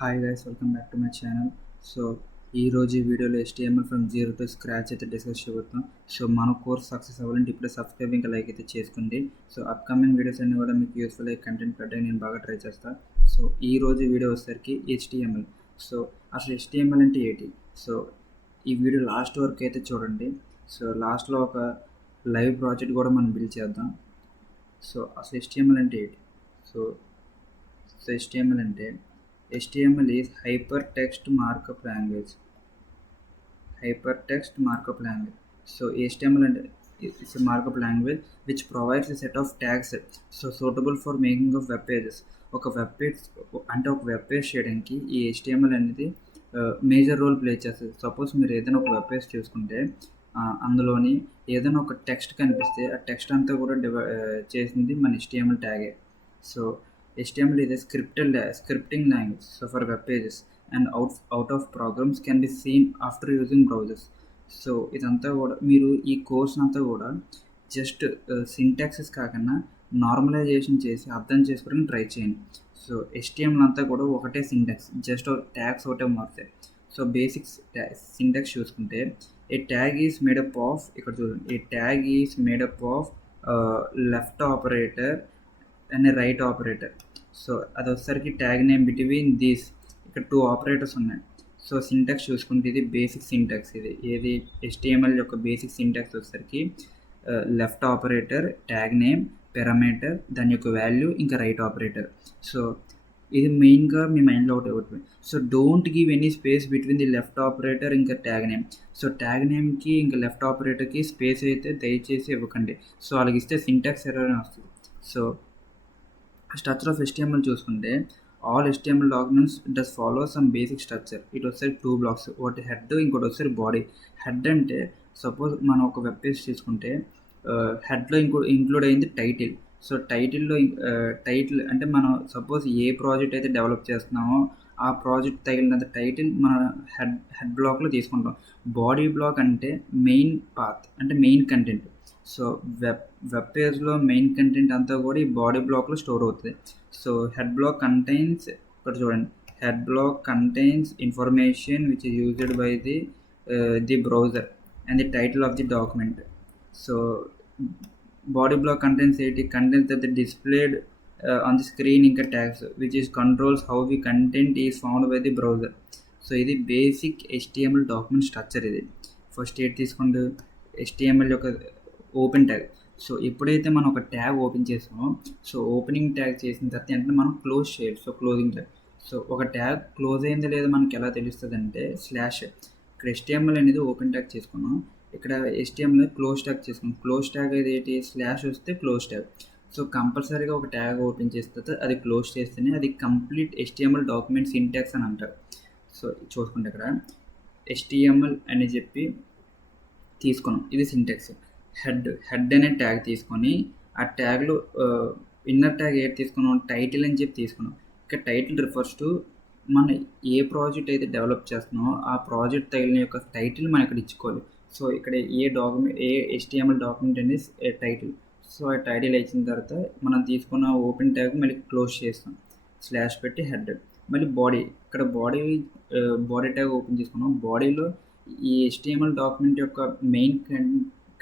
Hi guys, welcome back to my channel. So ఈరోజు ఈ వీడియోలో HTML from zero to scratch అయితే discuss చేయబోతున్నాం. సో మన కోర్స్ సక్సెస్ అవ్వాలంటే ఇప్పుడే సబ్స్క్రైబ్ ఇంకా లైక్ అయితే చేసుకోండి. సో అప్కమింగ్ వీడియోస్ అన్నీ కూడా మీకు యూస్ఫుల్ అయ్యే కంటెంట్ పెట్టడానికి నేను బాగా ట్రై చేస్తాను. సో ఈ రోజు వీడియో వచ్చేసరికి HTML. సో అసలు HTML అంటే ఏంటి? సో ఈ వీడియో లాస్ట్ వరకు అయితే చూడండి. సో లాస్ట్లో ఒక లైవ్ ప్రాజెక్ట్ కూడా మనం బిల్డ్ చేద్దాం. సో అసలు HTML అంటే ఏంటి? సో HTML అంటే HTML is hypertext markup language. Hypertext markup language. So HTML is a markup language which provides a set of tags so suitable for making of web pages. ఒక web page అంటే ఒక web page చేయడానికి ఈ HTML అనేది major role play చేస్తుంది. Suppose మీరు ఏదైనా ఒక వెబ్ పేజ్ చూసుకుంటే అందులోని ఏదైనా ఒక టెక్స్ట్ కనిపిస్తే ఆ టెక్స్ట్ అంతా కూడా చేసింది మన HTML ట్యాగే. So HTML is a scripting language so for web pages and out of programs can be seen after using browsers. So ఇదంతా కూడా మీరు ఈ కోర్స్ అంతా కూడా జస్ట్ సింటాక్సెస్ కాకుండా నార్మలైజేషన్ చేసి అర్థం చేసుకోవడానికి ట్రై చేయండి. సో HTML అంతా కూడా ఒకటే సింటాక్స్, జస్ట్ ట్యాగ్స్ ఒకటే మారుతాయి. సో బేసిక్స్ సింటాక్స్ చూసుకుంటే a tag is made up of, ఇక్కడ చూడండి, a tag is made up of left operator and right operator. So అది వచ్చేసరికి ట్యాగ్ నేమ్ బిట్వీన్ దీస్, ఇక్కడ 2 ఆపరేటర్స్ ఉన్నాయి. సో సింటాక్స్ చూసుకుంటే ఇది బేసిక్ సింటాక్స్. ఇది ఏది HTML యొక్క బేసిక్ సింటాక్స్ వచ్చేసరికి left operator, tag name, parameter, దాని యొక్క వాల్యూ, ఇంకా రైట్ ఆపరేటర్. సో ఇది మెయిన్గా మీ మైండ్లో ఒకటి. So don't give any space between the left operator ఇంకా ట్యాగ్ నేమ్. సో ట్యాగ్ నేమ్కి ఇంకా లెఫ్ట్ ఆపరేటర్కి స్పేస్ అయితే దయచేసి ఇవ్వకండి. సో అలాగే ఇస్తే సింటాక్స్ ఎర్రర్ అని వస్తుంది. సో స్ట్రక్చర్ ఆఫ్ HTML చూసుకుంటే all HTML documents does follow some basic structure. ఇటు వచ్చేసరి 2 బ్లాక్స్, ఒకటి హెడ్, ఇంకోటి వచ్చేసరి బాడీ. హెడ్ అంటే సపోజ్ మనం ఒక వెబ్ పేజ్ తీసుకుంటే హెడ్లో ఇంక్లూడ్ అయింది టైటిల్. సో టైటిల్ అంటే మనం సపోజ్ ఏ ప్రాజెక్ట్ అయితే డెవలప్ చేస్తున్నామో ఆ ప్రాజెక్ట్ తగిలినంత టైటిల్ మన హెడ్ బ్లాక్లో తీసుకుంటాం. బాడీ బ్లాక్ అంటే మెయిన్ పాత్, అంటే మెయిన్ కంటెంట్. సో వెబ్ పేజ్లో మెయిన్ కంటెంట్ అంతా కూడా ఈ బాడీ బ్లాక్లో స్టోర్ అవుతుంది. సో హెడ్ బ్లాక్ కంటైన్స్, ఇక్కడ చూడండి, head block contains information which is used by the browser and the title of the document. So body block contains contents that displayed on the screen ఇంకా tags which is controls how the content is found by the browser. So ఇది basic HTML document structure. ఇది first ఏది తీసుకోండి, HTML యొక్క open tag. So ఎప్పుడైతే మనం ఒక tag open చేసామో, సో ఓపెనింగ్ ట్యాగ్ చేసిన తర్వాత వెంటనే మనం క్లోజ్ చేయాలి. So closing tag. సో ఒక ట్యాగ్ క్లోజ్ అయిందో లేదో మనకి ఎలా తెలుస్తుంది అంటే స్లాష్. ఇక్కడ HTML అనేది ఓపెన్ ట్యాగ్ చేసుకున్నాం, ఇక్కడ HTML క్లోజ్ ట్యాగ్ చేసుకున్నాం. క్లోజ్ ట్యాగ్ అనేది ఏంటి, స్లాష్ వస్తే క్లోజ్ ట్యాగ్. సో కంపల్సరీగా ఒక ట్యాగ్ ఓపెన్ చేస్తే అది క్లోజ్ చేస్తేనే అది కంప్లీట్ HTML డాక్యుమెంట్ సింటాక్స్ అని అంటారు. సో చూసుకుంటే ఇక్కడ HTML అని చెప్పి తీసుకున్నాం, ఇది సింటాక్స్. హెడ్ అనే ట్యాగ్ తీసుకొని ఆ ట్యాగ్లో ఇన్నర్ ట్యాగ్ ఏది తీసుకున్నాం, టైటిల్ అని చెప్పి తీసుకున్నాం. ఇక్కడ టైటిల్ రిఫర్స్ టు మన ఏ ప్రాజెక్ట్ అయితే డెవలప్ చేస్తున్నామో ఆ ప్రాజెక్ట్ తగిలిన యొక్క టైటిల్ మనం ఇక్కడ ఇచ్చుకోవాలి. సో ఇక్కడ ఏ HTML డాక్యుమెంట్ అనేది టైటిల్. సో ఆ టైటిల్ ఇచ్చిన తర్వాత మనం తీసుకున్న ఓపెన్ ట్యాగ్ మళ్ళీ క్లోజ్ చేస్తాం, స్లాష్ పెట్టి హెడ్. మళ్ళీ బాడీ, ఇక్కడ బాడీ ట్యాగ్ ఓపెన్ చేసుకున్నాం. బాడీలో ఈ HTML డాక్యుమెంట్ యొక్క మెయిన్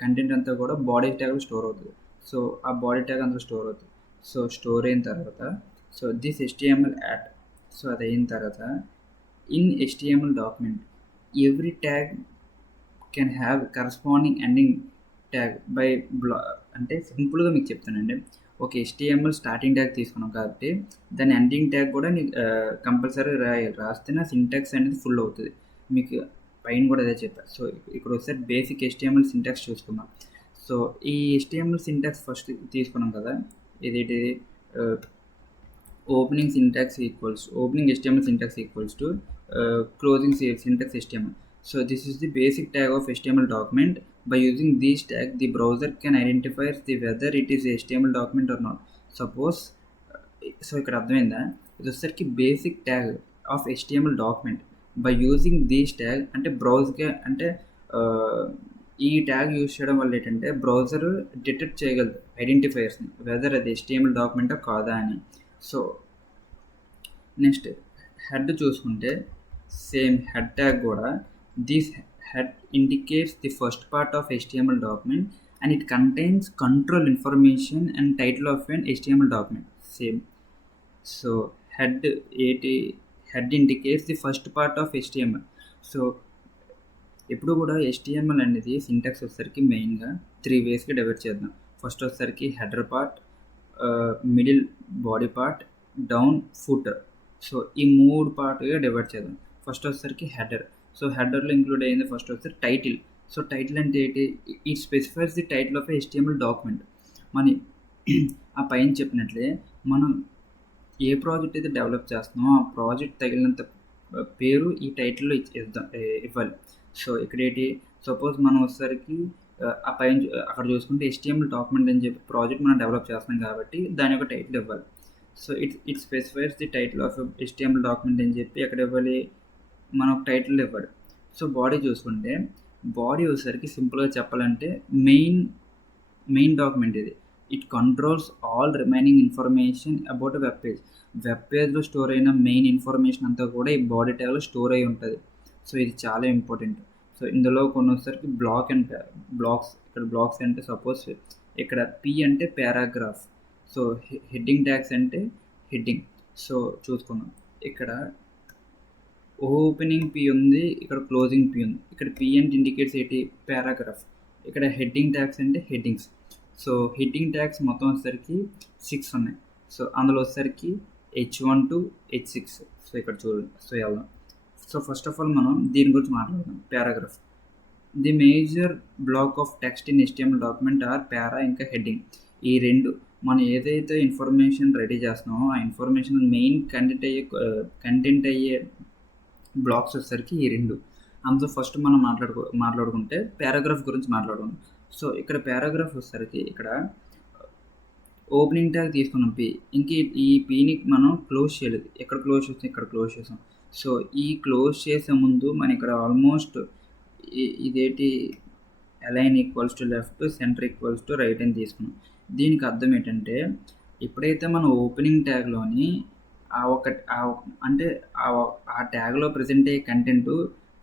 కంటెంట్ అంతా కూడా బాడీ ట్యాగ్లో స్టోర్ అవుతుంది. సో ఆ బాడీ ట్యాగ్ అంతా స్టోర్ అవుతుంది. సో స్టోర్ అయిన తర్వాత so this HTML add. So అది అయిన తర్వాత in HTML document every tag can have corresponding ending tag by అంటే సింపుల్గా మీకు చెప్తానండి. ఒక HTML స్టార్టింగ్ ట్యాగ్ తీసుకున్నాం కాబట్టి దాని ఎండింగ్ ట్యాగ్ కూడా కంపల్సరీ రాస్తేనే సింటాక్స్ అనేది ఫుల్ అవుతుంది. మీకు పైన కూడా అదే చెప్పారు. సో ఇక్కడ ఒకసారి బేసిక్ HTML సింటాక్స్ చూసుకుందాం. సో ఈ HTML సింటాక్స్ ఫస్ట్ తీసుకున్నాం కదా, ఇదేంటి, opening HTML syntax equals to closing syntax HTML. So this is the basic tag of HTML document. By using these tag the browser can identify whether it is a HTML document or not. Suppose so ఇక్కడ అర్థమైందా, ఇది వచ్చేసరికి basic tag of HTML document. By using these tag అంటే బ్రౌజ్గా అంటే ఈ tag use చేయడం వల్ల ఏంటంటే బ్రౌజర్ డిటెక్ట్ చేయగలదు ఐడెంటిఫైయర్స్ని, వెదర్ అది HTML డాక్యుమెంటా కాదా అని. సో నెక్స్ట్ హెడ్ చూసుకుంటే సేమ్ హెడ్ ట్యాగ్ కూడా this head indicates the first part of HTML document and it contains control information and title of an HTML document. Same. So head indicates the first part of HTML. So ఎప్పుడు కూడా HTML అనేది syntax వచ్చేసరికి మెయిన్గా 3 వేస్కి divide చేద్దాం. First వచ్చేసరికి header part, middle body part, down footer. So ఈ 3 పార్ట్గా divide చేద్దాం. First వచ్చేసరికి హెడర్. సో హెడర్లో ఇంక్లూడ్ అయ్యింది ఫస్ట్ వచ్చేసరికి టైటిల్. సో టైటిల్ అంటే ఏంటి? It specifies the title of HTML document. మన ఆ పైన చెప్పినట్లే మనం ఏ ప్రాజెక్ట్ అయితే డెవలప్ చేస్తున్నామో ఆ ప్రాజెక్ట్ తగిలినంత పేరు ఈ టైటిల్లో ఇవ్వాలి. సో ఇక్కడ ఏంటి, సపోజ్ మనం వచ్చేసరికి ఆ పైన అక్కడ చూసుకుంటే HTML డాక్యుమెంట్ అని చెప్పి ప్రాజెక్ట్ మనం డెవలప్ చేస్తున్నాం కాబట్టి దాని యొక్క టైటిల్ ఇవ్వాలి. So it specifies the title of HTML document అని చెప్పి ఎక్కడ ఇవ్వాలి, మనం ఒక టైటిల్ ఇవ్వాలి. సో బాడీ చూసుకుంటే బాడీ వచ్చేసరికి సింపుల్గా చెప్పాలంటే మెయిన్ డాక్యుమెంట్ ఇది. It controls all remaining information about web page. Web పేజ్లో స్టోర్ అయిన మెయిన్ ఇన్ఫర్మేషన్ అంతా కూడా ఈ బాడీ ట్యాగ్లో స్టోర్ అయి ఉంటుంది. సో ఇది చాలా ఇంపార్టెంట్. సో ఇందులో కొన్ని వచ్చేసరికి బ్లాక్స్. ఇక్కడ బ్లాక్స్ అంటే సపోజ్ ఇక్కడ P అంటే పారాగ్రాఫ్. సో హెడ్డింగ్ ట్యాగ్స్ అంటే హెడ్డింగ్. సో చూసుకున్నాం ఇక్కడ ఓపెనింగ్ P ఉంది, ఇక్కడ క్లోజింగ్ P ఉంది. ఇక్కడ P అంటే ఇండికేట్స్ ఏంటి, పారాగ్రాఫ్. ఇక్కడ హెడ్డింగ్ ట్యాగ్స్ అంటే హెడ్డింగ్స్. సో హెడ్డింగ్ ట్యాగ్స్ మొత్తం వచ్చేసరికి 6 ఉన్నాయి. సో అందులో వచ్చేసరికి H1 to H6. సో ఇక్కడ చూడండి. సో వెళ్దాం. సో ఫస్ట్ ఆఫ్ ఆల్ మనం దీని గురించి మాట్లాడదాం. Paragraph. The major block of text in HTML document are para ఇంకా హెడ్డింగ్. ఈ రెండు మనం ఏదైతే ఇన్ఫర్మేషన్ రెడీ చేస్తున్నామో ఆ ఇన్ఫర్మేషన్ మెయిన్ కంటెంట్ అయ్యే బ్లాక్స్ వచ్చేసరికి ఈ రెండు. అందులో ఫస్ట్ మనం మాట్లాడుకుంటే పారాగ్రాఫ్ గురించి మాట్లాడుకుందాం. సో ఇక్కడ పారాగ్రాఫ్ వచ్చేసరికి ఇక్కడ ఓపెనింగ్ ట్యాగ్ తీసుకున్నాం P. ఇంక ఈ Pని మనం క్లోజ్ చేయలేదు. ఎక్కడ క్లోజ్ చేస్తాం, ఇక్కడ క్లోజ్ చేసాం. సో ఈ క్లోజ్ చేసే ముందు మనం ఇక్కడ ఆల్మోస్ట్ ఇదేంటి align equals to left, centre equals to right అని తీసుకున్నాం. దీనికి అర్థం ఏంటంటే ఎప్పుడైతే మనం ఓపెనింగ్ ట్యాగ్లోని అంటే ఆ ట్యాగ్లో ప్రజెంట్ అయ్యే కంటెంట్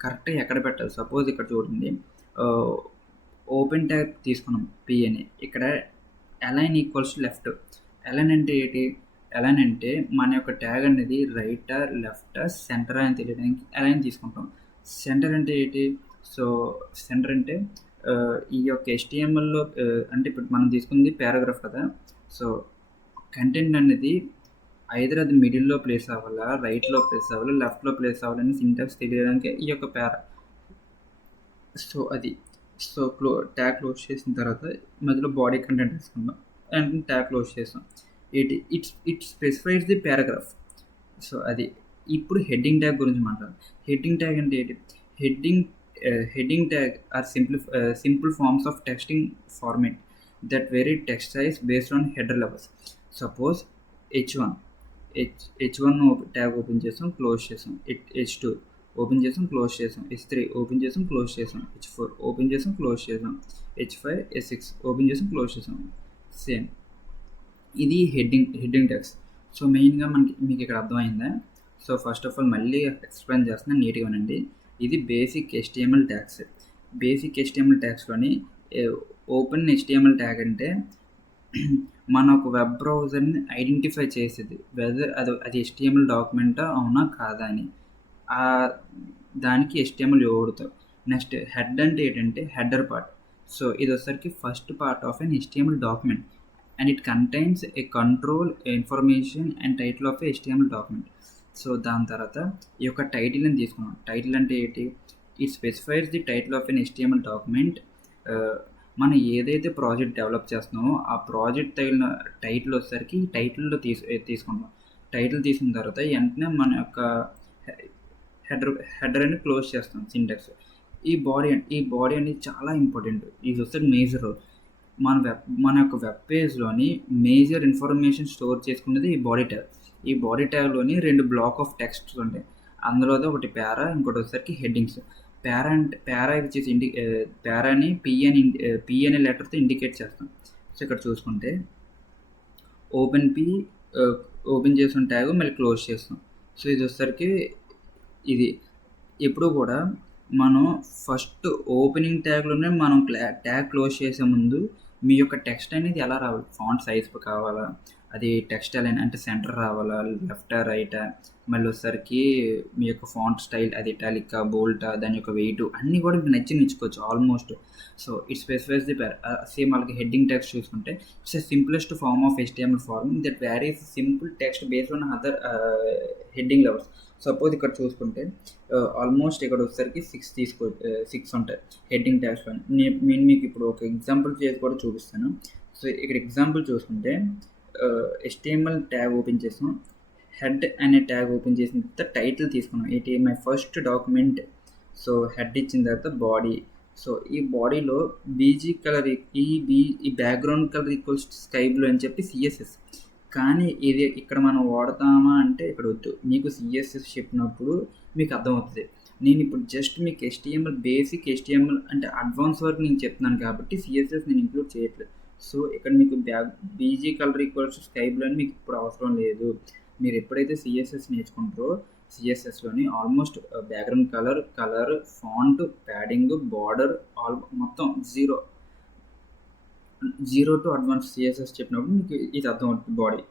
కరెక్ట్గా ఎక్కడ పెట్టాలి. సపోజ్ ఇక్కడ చూడండి, ఓపెన్ ట్యాగ్ తీసుకున్నాం P అని. ఇక్కడ align equals to left. Align అంటే ఏంటి, అలైన్ అంటే మన యొక్క ట్యాగ్ అనేది రైటా లెఫ్టా సెంటరా అని తెలియడానికి అలైన్ తీసుకుంటాం. సెంటర్ అంటే ఏంటి, సో సెంటర్ అంటే ఈ యొక్క HTMLలో అంటే ఇప్పుడు మనం తీసుకుంది పారాగ్రాఫ్ కదా. సో కంటెంట్ అనేది ఐదర్ అది మిడిల్లో ప్లేస్ అవ్వాలా, రైట్లో ప్లేస్ అవ్వాలి, లెఫ్ట్లో ప్లేస్ అవ్వాలని సింటాక్స్ తెలియడానికి ఈ యొక్క పారా. సో అది. సో ట్యాగ్ క్లోజ్ చేసిన తర్వాత మధ్యలో బాడీ కంటెంట్ తీసుకుందాం అండ్ ట్యాగ్ క్లోజ్ చేస్తాం. It specifies the paragraph. So అది. ఇప్పుడు హెడ్డింగ్ ట్యాగ్ గురించి మాట్లాడాలి. హెడ్డింగ్ ట్యాగ్ అంటే ఏంటి, heading tag are simple forms of texting format that vary text size based on header levels. Suppose H1 tag open చేసాం, close చేసాం. H2 open చేసాం, close చేసాం. H3 ఓపెన్ చేసాం, క్లోజ్ చేసాం. H4 ఓపెన్ చేసాం, close చేసాం. H5 H6 ఓపెన్ చేసాం, close చేసాం. సేమ్. ఇది హెడ్డింగ్ ట్యాగ్స్. సో మెయిన్గా మీకు ఇక్కడ అర్థమైందా. సో ఫస్ట్ ఆఫ్ ఆల్ మళ్ళీ ఎక్స్ప్లెయిన్ చేస్తున్నా, నీట్గా వినండి. ఇది బేసిక్ HTML ట్యాగ్స్. బేసిక్ HTML ట్యాగ్స్లోని ఓపెన్ HTML ట్యాగ్ అంటే మన ఒక వెబ్ బ్రౌజర్ని ఐడెంటిఫై చేసేది, వెదర్ అది HTML డాక్యుమెంటా అవునా కాదా అని. దానికి HTML ఓడుతాం. నెక్స్ట్ హెడ్ అంటే ఏంటంటే హెడర్ పార్ట్. సో ఇది వచ్చేసరికి first part of an HTML document and it contains A control information and title of HTML document. So దాని తర్వాత ఈ యొక్క టైటిల్ అని తీసుకున్నాం. టైటిల్ అంటే ఏంటి, it specifies the title of an HTML document. మనం ఏదైతే ప్రాజెక్ట్ డెవలప్ చేస్తున్నామో ఆ ప్రాజెక్ట్ తగిలిన టైటిల్ వచ్చేసరికి టైటిల్లో తీసుకుంటాం. టైటిల్ తీసుకున్న తర్వాత వెంటనే మన యొక్క హెడర్ అని క్లోజ్ చేస్తాం సింటాక్స్. ఈ బాడీ అనేది చాలా ఇంపార్టెంట్. ఇది వస్తే మేజర్ రోల్. మన యొక్క వెబ్ పేజ్లోని మేజర్ ఇన్ఫర్మేషన్ స్టోర్ చేసుకునేది ఈ బాడీ ట్యాగ్. ఈ బాడీ ట్యాగ్లోని 2 బ్లాక్ ఆఫ్ టెక్స్ట్ ఉంటాయి. అందులో ఒకటి పారా, ఇంకోటి వచ్చేసరికి హెడ్డింగ్స్. ప్యారా విచ్ ఇస్ ప్యారాని పి అనే లెటర్తో ఇండికేట్ చేస్తాం. సో ఇక్కడ చూసుకుంటే ఓపెన్ పి, ఓపెన్ చేసిన ట్యాగ్ మళ్ళీ క్లోజ్ చేస్తాం. సో ఇది వచ్చేసరికి ఇది ఎప్పుడు కూడా మనం ఫస్ట్ ఓపెనింగ్ ట్యాగ్లోనే మనం ట్యాగ్ క్లోజ్ చేసే ముందు మీ యొక్క టెక్స్ట్ అనేది ఎలా రావాలి, ఫాంట్ సైజ్ కావాలా, అది టెక్స్ట్ అలైన్ అంటే సెంటర్ రావాలా, లెఫ్టా రైటా, మళ్ళీ వచ్చేసరికి మీ యొక్క ఫాంట్ స్టైల్ అది ఇటాలికా బోల్టా, దాని యొక్క వెయిట్ అన్నీ కూడా మీకు నచ్చి నేర్చుకోవచ్చు almost. So it specifies the same వాళ్ళకి హెడ్డింగ్ టెక్స్ట్ చూసుకుంటే it's a simplest form of HTML form that varies simple text based on other heading levels. Suppose ఇక్కడ చూసుకుంటే ఆల్మోస్ట్ ఇక్కడ వచ్చేసరికి 6 ఉంటాయి హెడ్డింగ్ ట్యాగ్స్ పైన. నేను మీకు ఇప్పుడు ఒక ఎగ్జాంపుల్ చేసి కూడా చూపిస్తాను. సో ఇక్కడ ఎగ్జాంపుల్ చూసుకుంటే HTML ట్యాగ్ ఓపెన్ చేసాం, హెడ్ అనే ట్యాగ్ ఓపెన్ చేసిన తర్వాత టైటిల్ తీసుకున్నాం, ఏంటి my first document. So head ఇచ్చిన తర్వాత బాడీ. సో ఈ బాడీలో బీజీ కలర్ ఈ background colour equals sky blue అని చెప్పి CSS. కానీ ఇది ఇక్కడ మనం వాడతామా అంటే ఇక్కడ వద్దు, మీకు CSS చెప్పినప్పుడు మీకు అర్థమవుతుంది. నేను ఇప్పుడు జస్ట్ మీకు బేసిక్ HTML అంటే అడ్వాన్స్ వరకు నేను చెప్తున్నాను కాబట్టి CSS నేను ఇంక్లూడ్ చేయట్లేదు. సో ఇక్కడ మీకు BG colour equals sky blue అని మీకు ఇప్పుడు అవసరం లేదు. మీరు ఎప్పుడైతే CSS నేర్చుకుంటారో CSSలోని almost background colour font padding border మొత్తం జీరో టు అడ్వాన్స్ CSS చెప్పినప్పుడు మీకు ఇది అర్థమవుతుంది బాడీ.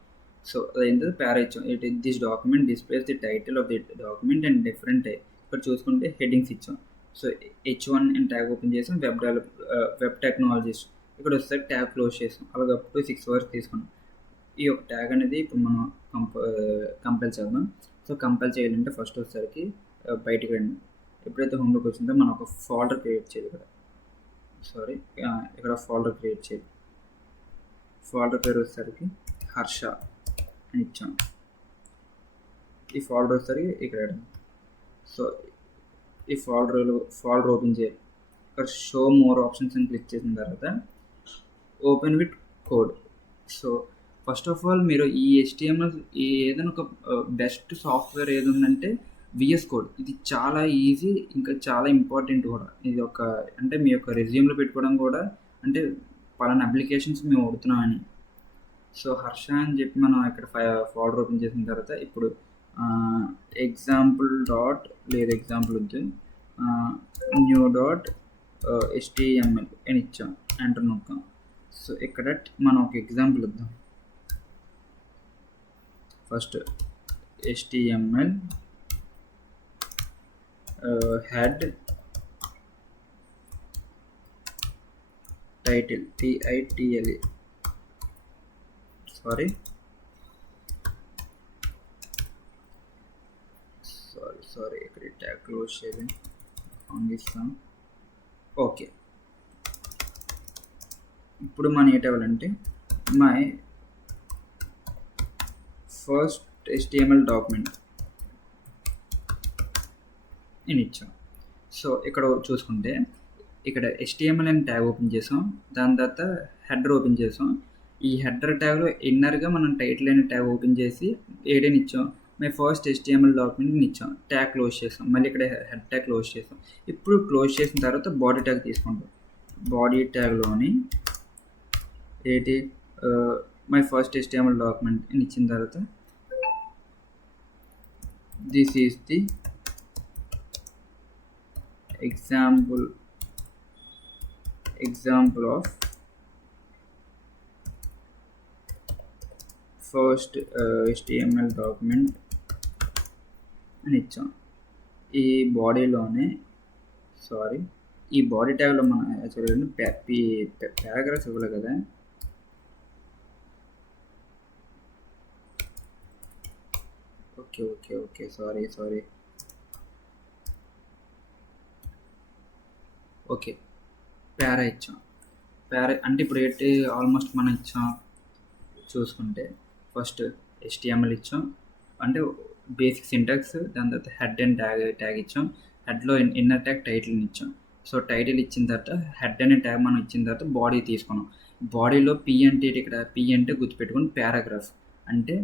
సో అదేంటది ప్యారా ఇచ్చాం, this document displays the title of the document and different. ఇక్కడ చూసుకుంటే హెడ్డింగ్స్ ఇచ్చాం. సో H1 అని ట్యాగ్ ఓపెన్ చేసాం, వెబ్ టెక్నాలజీస్. ఇక్కడ వస్తే ట్యాగ్ క్లోజ్ చేసాం. అలాగే అప్ టు 6 వరకు తీసుకున్నాం. ఈ యొక్క ట్యాగ్ అనేది ఇప్పుడు మనం కంపైల్ చేద్దాం. సో కంపైల్ చేయాలంటే ఫస్ట్ వచ్చేసరికి బయటికి రండి. ఎప్పుడైతే హోమ్లోకి వచ్చిందో మనం ఒక ఫోల్డర్ క్రియేట్ చేయాలి. ఇక్కడ ఫోల్డర్ క్రియేట్ చేయాలి. ఫోల్డర్ పేరు వచ్చేసరికి హర్ష అని ఇచ్చాం. ఈ ఫోల్డర్ వచ్చేసరికి ఇక్కడ. సో ఈ ఫోల్డర్ ఓపెన్ చేయాలి. ఇక్కడ షో మోర్ ఆప్షన్స్ అని క్లిక్ చేసిన తర్వాత open with code. So first of all మీరు ఈ HTML ఏదైనా ఒక బెస్ట్ సాఫ్ట్వేర్ ఏది ఉందంటే VS కోడ్. ఇది చాలా ఈజీ, ఇంకా చాలా ఇంపార్టెంట్ కూడా. ఇది ఒక అంటే మీ యొక్క రెజ్యూమ్లో పెట్టుకోవడం కూడా, అంటే పలానా అప్లికేషన్స్ మేము వాడుతున్నామని. సో హర్ష అని చెప్పి మనం ఇక్కడ ఫోల్డర్ ఓపెన్ చేసిన తర్వాత ఇప్పుడు ఎగ్జాంపుల్ వద్దు, new.html అని ఇచ్చాం, ఎంటర్ నొక్కాం. సో ఇక్కడ మనం ఒక ఎగ్జాంపుల్ ఇద్దాం. First HTML head title title sorry ఇక్కడ ట్యాగ్ క్లోజ్ చేయాలి, అందిస్తాం. ఓకే, ఇప్పుడు మనం ఏంటవ్వాలంటే మై ఫస్ట్ HTML డాక్యుమెంట్ అని ఇచ్చాం. సో ఇక్కడ చూసుకుంటే ఇక్కడ HTML అని ట్యాగ్ ఓపెన్ చేసాం, దాని తర్వాత హెడర్ ఓపెన్ చేసాం. ఈ హెడర్ ట్యాగ్లో ఇన్నర్గా మనం టైటిల్ అనే ట్యాగ్ ఓపెన్ చేసి ఏడని ఇచ్చాం, మై ఫస్ట్ HTML డాక్యుమెంట్ని ఇచ్చాం, ట్యాగ్ క్లోజ్ చేసాం. మళ్ళీ ఇక్కడ హెడ్ ట్యాగ్ క్లోజ్ చేసాం. ఇప్పుడు క్లోజ్ చేసిన తర్వాత బాడీ ట్యాగ్ తీసుకుంటాం. బాడీ ట్యాగ్లోని ఏంటి మై ఫస్ట్ HTML డాక్యుమెంట్ అని ఇచ్చిన తర్వాత this is the example of first HTML document అని ఇచ్చాం. ఈ బాడీలోనే ఈ బాడీ ట్యాగ్లో మనం యాక్చువల్గా పారాగ్రాఫ్స్ ఇవ్వలేదు కదా. ఓకే సారీ ఓకే, ప్యారా ఇచ్చాం. ప్యారా అంటే ఇప్పుడు ఏంటి ఆల్మోస్ట్ మనం ఇచ్చాం చూసుకుంటే ఫస్ట్ HTML ఇచ్చాం, అంటే బేసిక్ సింటాక్స్. దాని తర్వాత హెడ్ అండ్ ట్యాగ్ ఇచ్చాం. హెడ్లో ఇన్నర్ ట్యాగ్ టైటిల్ని ఇచ్చాం. సో టైటిల్ ఇచ్చిన తర్వాత హెడ్ అనే ట్యాగ్ మనం ఇచ్చిన తర్వాత బాడీ తీసుకున్నాం. బాడీలో P అంటే ఇక్కడ P అంటే గుర్తుపెట్టుకుని పారాగ్రాఫ్ అంటే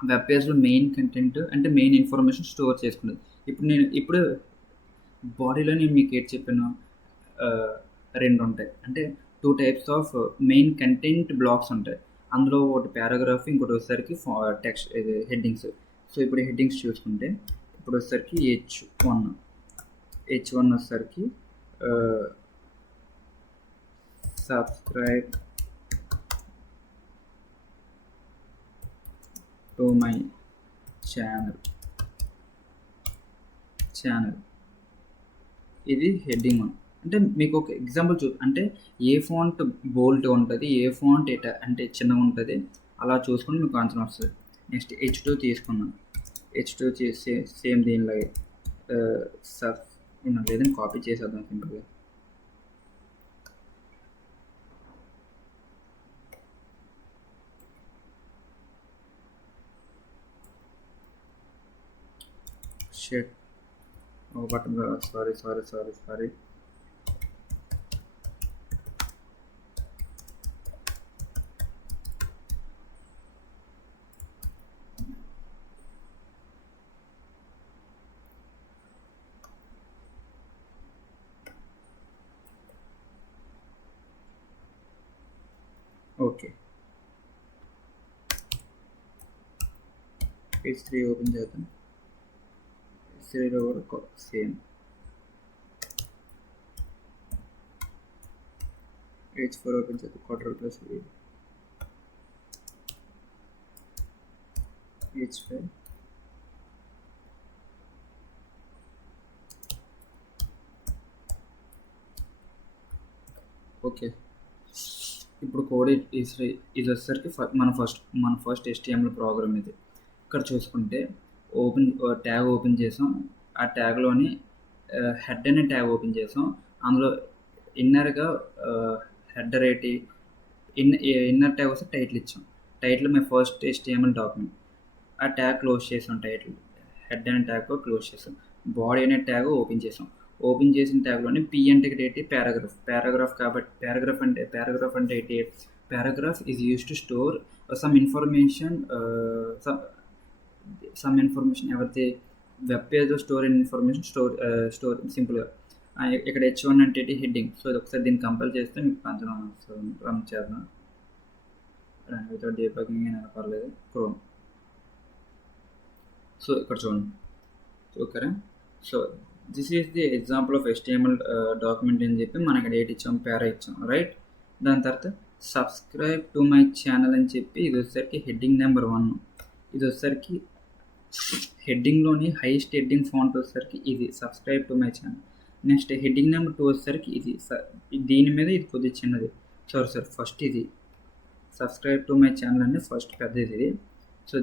వెబ్ పేజ్లో మెయిన్ కంటెంట్ అంటే మెయిన్ ఇన్ఫర్మేషన్ స్టోర్ చేసుకునేది. ఇప్పుడు బాడీలో నేను మీకు ఏంటి చెప్పాను, రెండు ఉంటాయి. అంటే 2 types of main content blocks ఉంటాయి. అందులో ఒకటి పారాగ్రాఫ్, ఇంకోటి వచ్చేసరికి టెక్స్ట్ ఇది హెడ్డింగ్స్. సో ఇప్పుడు హెడ్డింగ్స్ చూసుకుంటే ఇప్పుడు వచ్చేసరికి H1 వచ్చేసరికి సబ్స్క్రైబ్ టు మై ఛానల్ ఇది హెడ్డింగ్ 1. అంటే మీకు ఒక ఎగ్జాంపుల్ అంటే ఏ ఫాంట్ బోల్డ్ ఉంటుంది, ఏ ఫాంట్ అంటే చిన్నగా ఉంటుంది, అలా చూసుకుని మీకు ఆన్సర్ వస్తుంది. నెక్స్ట్ H2 తీసుకున్నాం. H2 చేసి సేమ్ దీనిలాగే లేదని కాపీ చేసేద్దాం సింపుల్గా. షెట్ button sorry okay. H3 open చేద్దాం. H3లో కూడా సేమ్. H4 ఓపెన్ చేద్దాం. Ctrl+V. H5 okay. ఇప్పుడు కోడ్ ఇది వచ్చేసరికి మన ఫస్ట్ HTML ప్రోగ్రామ్ ఇది. ఇక్కడ చూసుకుంటే ట్యాగ్ ఓపెన్ చేసాం. ఆ ట్యాగ్లోని హెడ్ అనే ట్యాగ్ ఓపెన్ చేసాం. అందులో ఇన్నర్గా హెడర్ ఏంటి, ఇన్నర్ ట్యాగ్ వస్తే టైటిల్ ఇచ్చాం. Title my first HTML document. ఆ ట్యాగ్ క్లోజ్ చేసాం. టైటిల్ హెడ్ అనే ట్యాగ్ క్లోజ్ చేసాం. బాడీ అనే ట్యాగ్ ఓపెన్ చేసాం. ఓపెన్ చేసిన ట్యాగ్లోని P అంటే ఏంటి, పారాగ్రాఫ్ కాబట్టి పారాగ్రాఫ్ అంటే ఏంటి, paragraph is use to store some information ఎవరైతే వెబ్ పేజ్లో స్టోర్ ఇన్ఫర్మేషన్ స్టోర్ సింపుల్గా. ఇక్కడ H1 అంటే హెడ్డింగ్. సో ఇది ఒకసారి దీన్ని కంపేర్ చేస్తే మీకు రన్ చేద్దాం. వితౌట్ డీబగింగ్ అయినా పర్లేదు. క్రోమ్. సో ఇక్కడ చూడండి, ఓకేనా. So this is the example of HTML document అని చెప్పి మనకి డేట్ ఇచ్చాం, పారా ఇచ్చాం, రైట్. దాని తర్వాత సబ్స్క్రైబ్ టు మై ఛానల్ అని చెప్పి ఇది వచ్చేసరికి హెడ్డింగ్ నెంబర్ 1. ఇది వచ్చేసరికి హెడ్డింగ్లోని హైయెస్ట్ హెడ్డింగ్ ఫాంట్ వచ్చేసరికి ఇది subscribe to my channel. Next heading number 2 వచ్చేసరికి ఇది దీని మీద ఇది కొద్దిగా చిన్నది. ఫస్ట్ ఇది సబ్స్క్రైబ్ టు మై ఛానల్ అనేది ఫస్ట్ పెద్దది ఇది. సో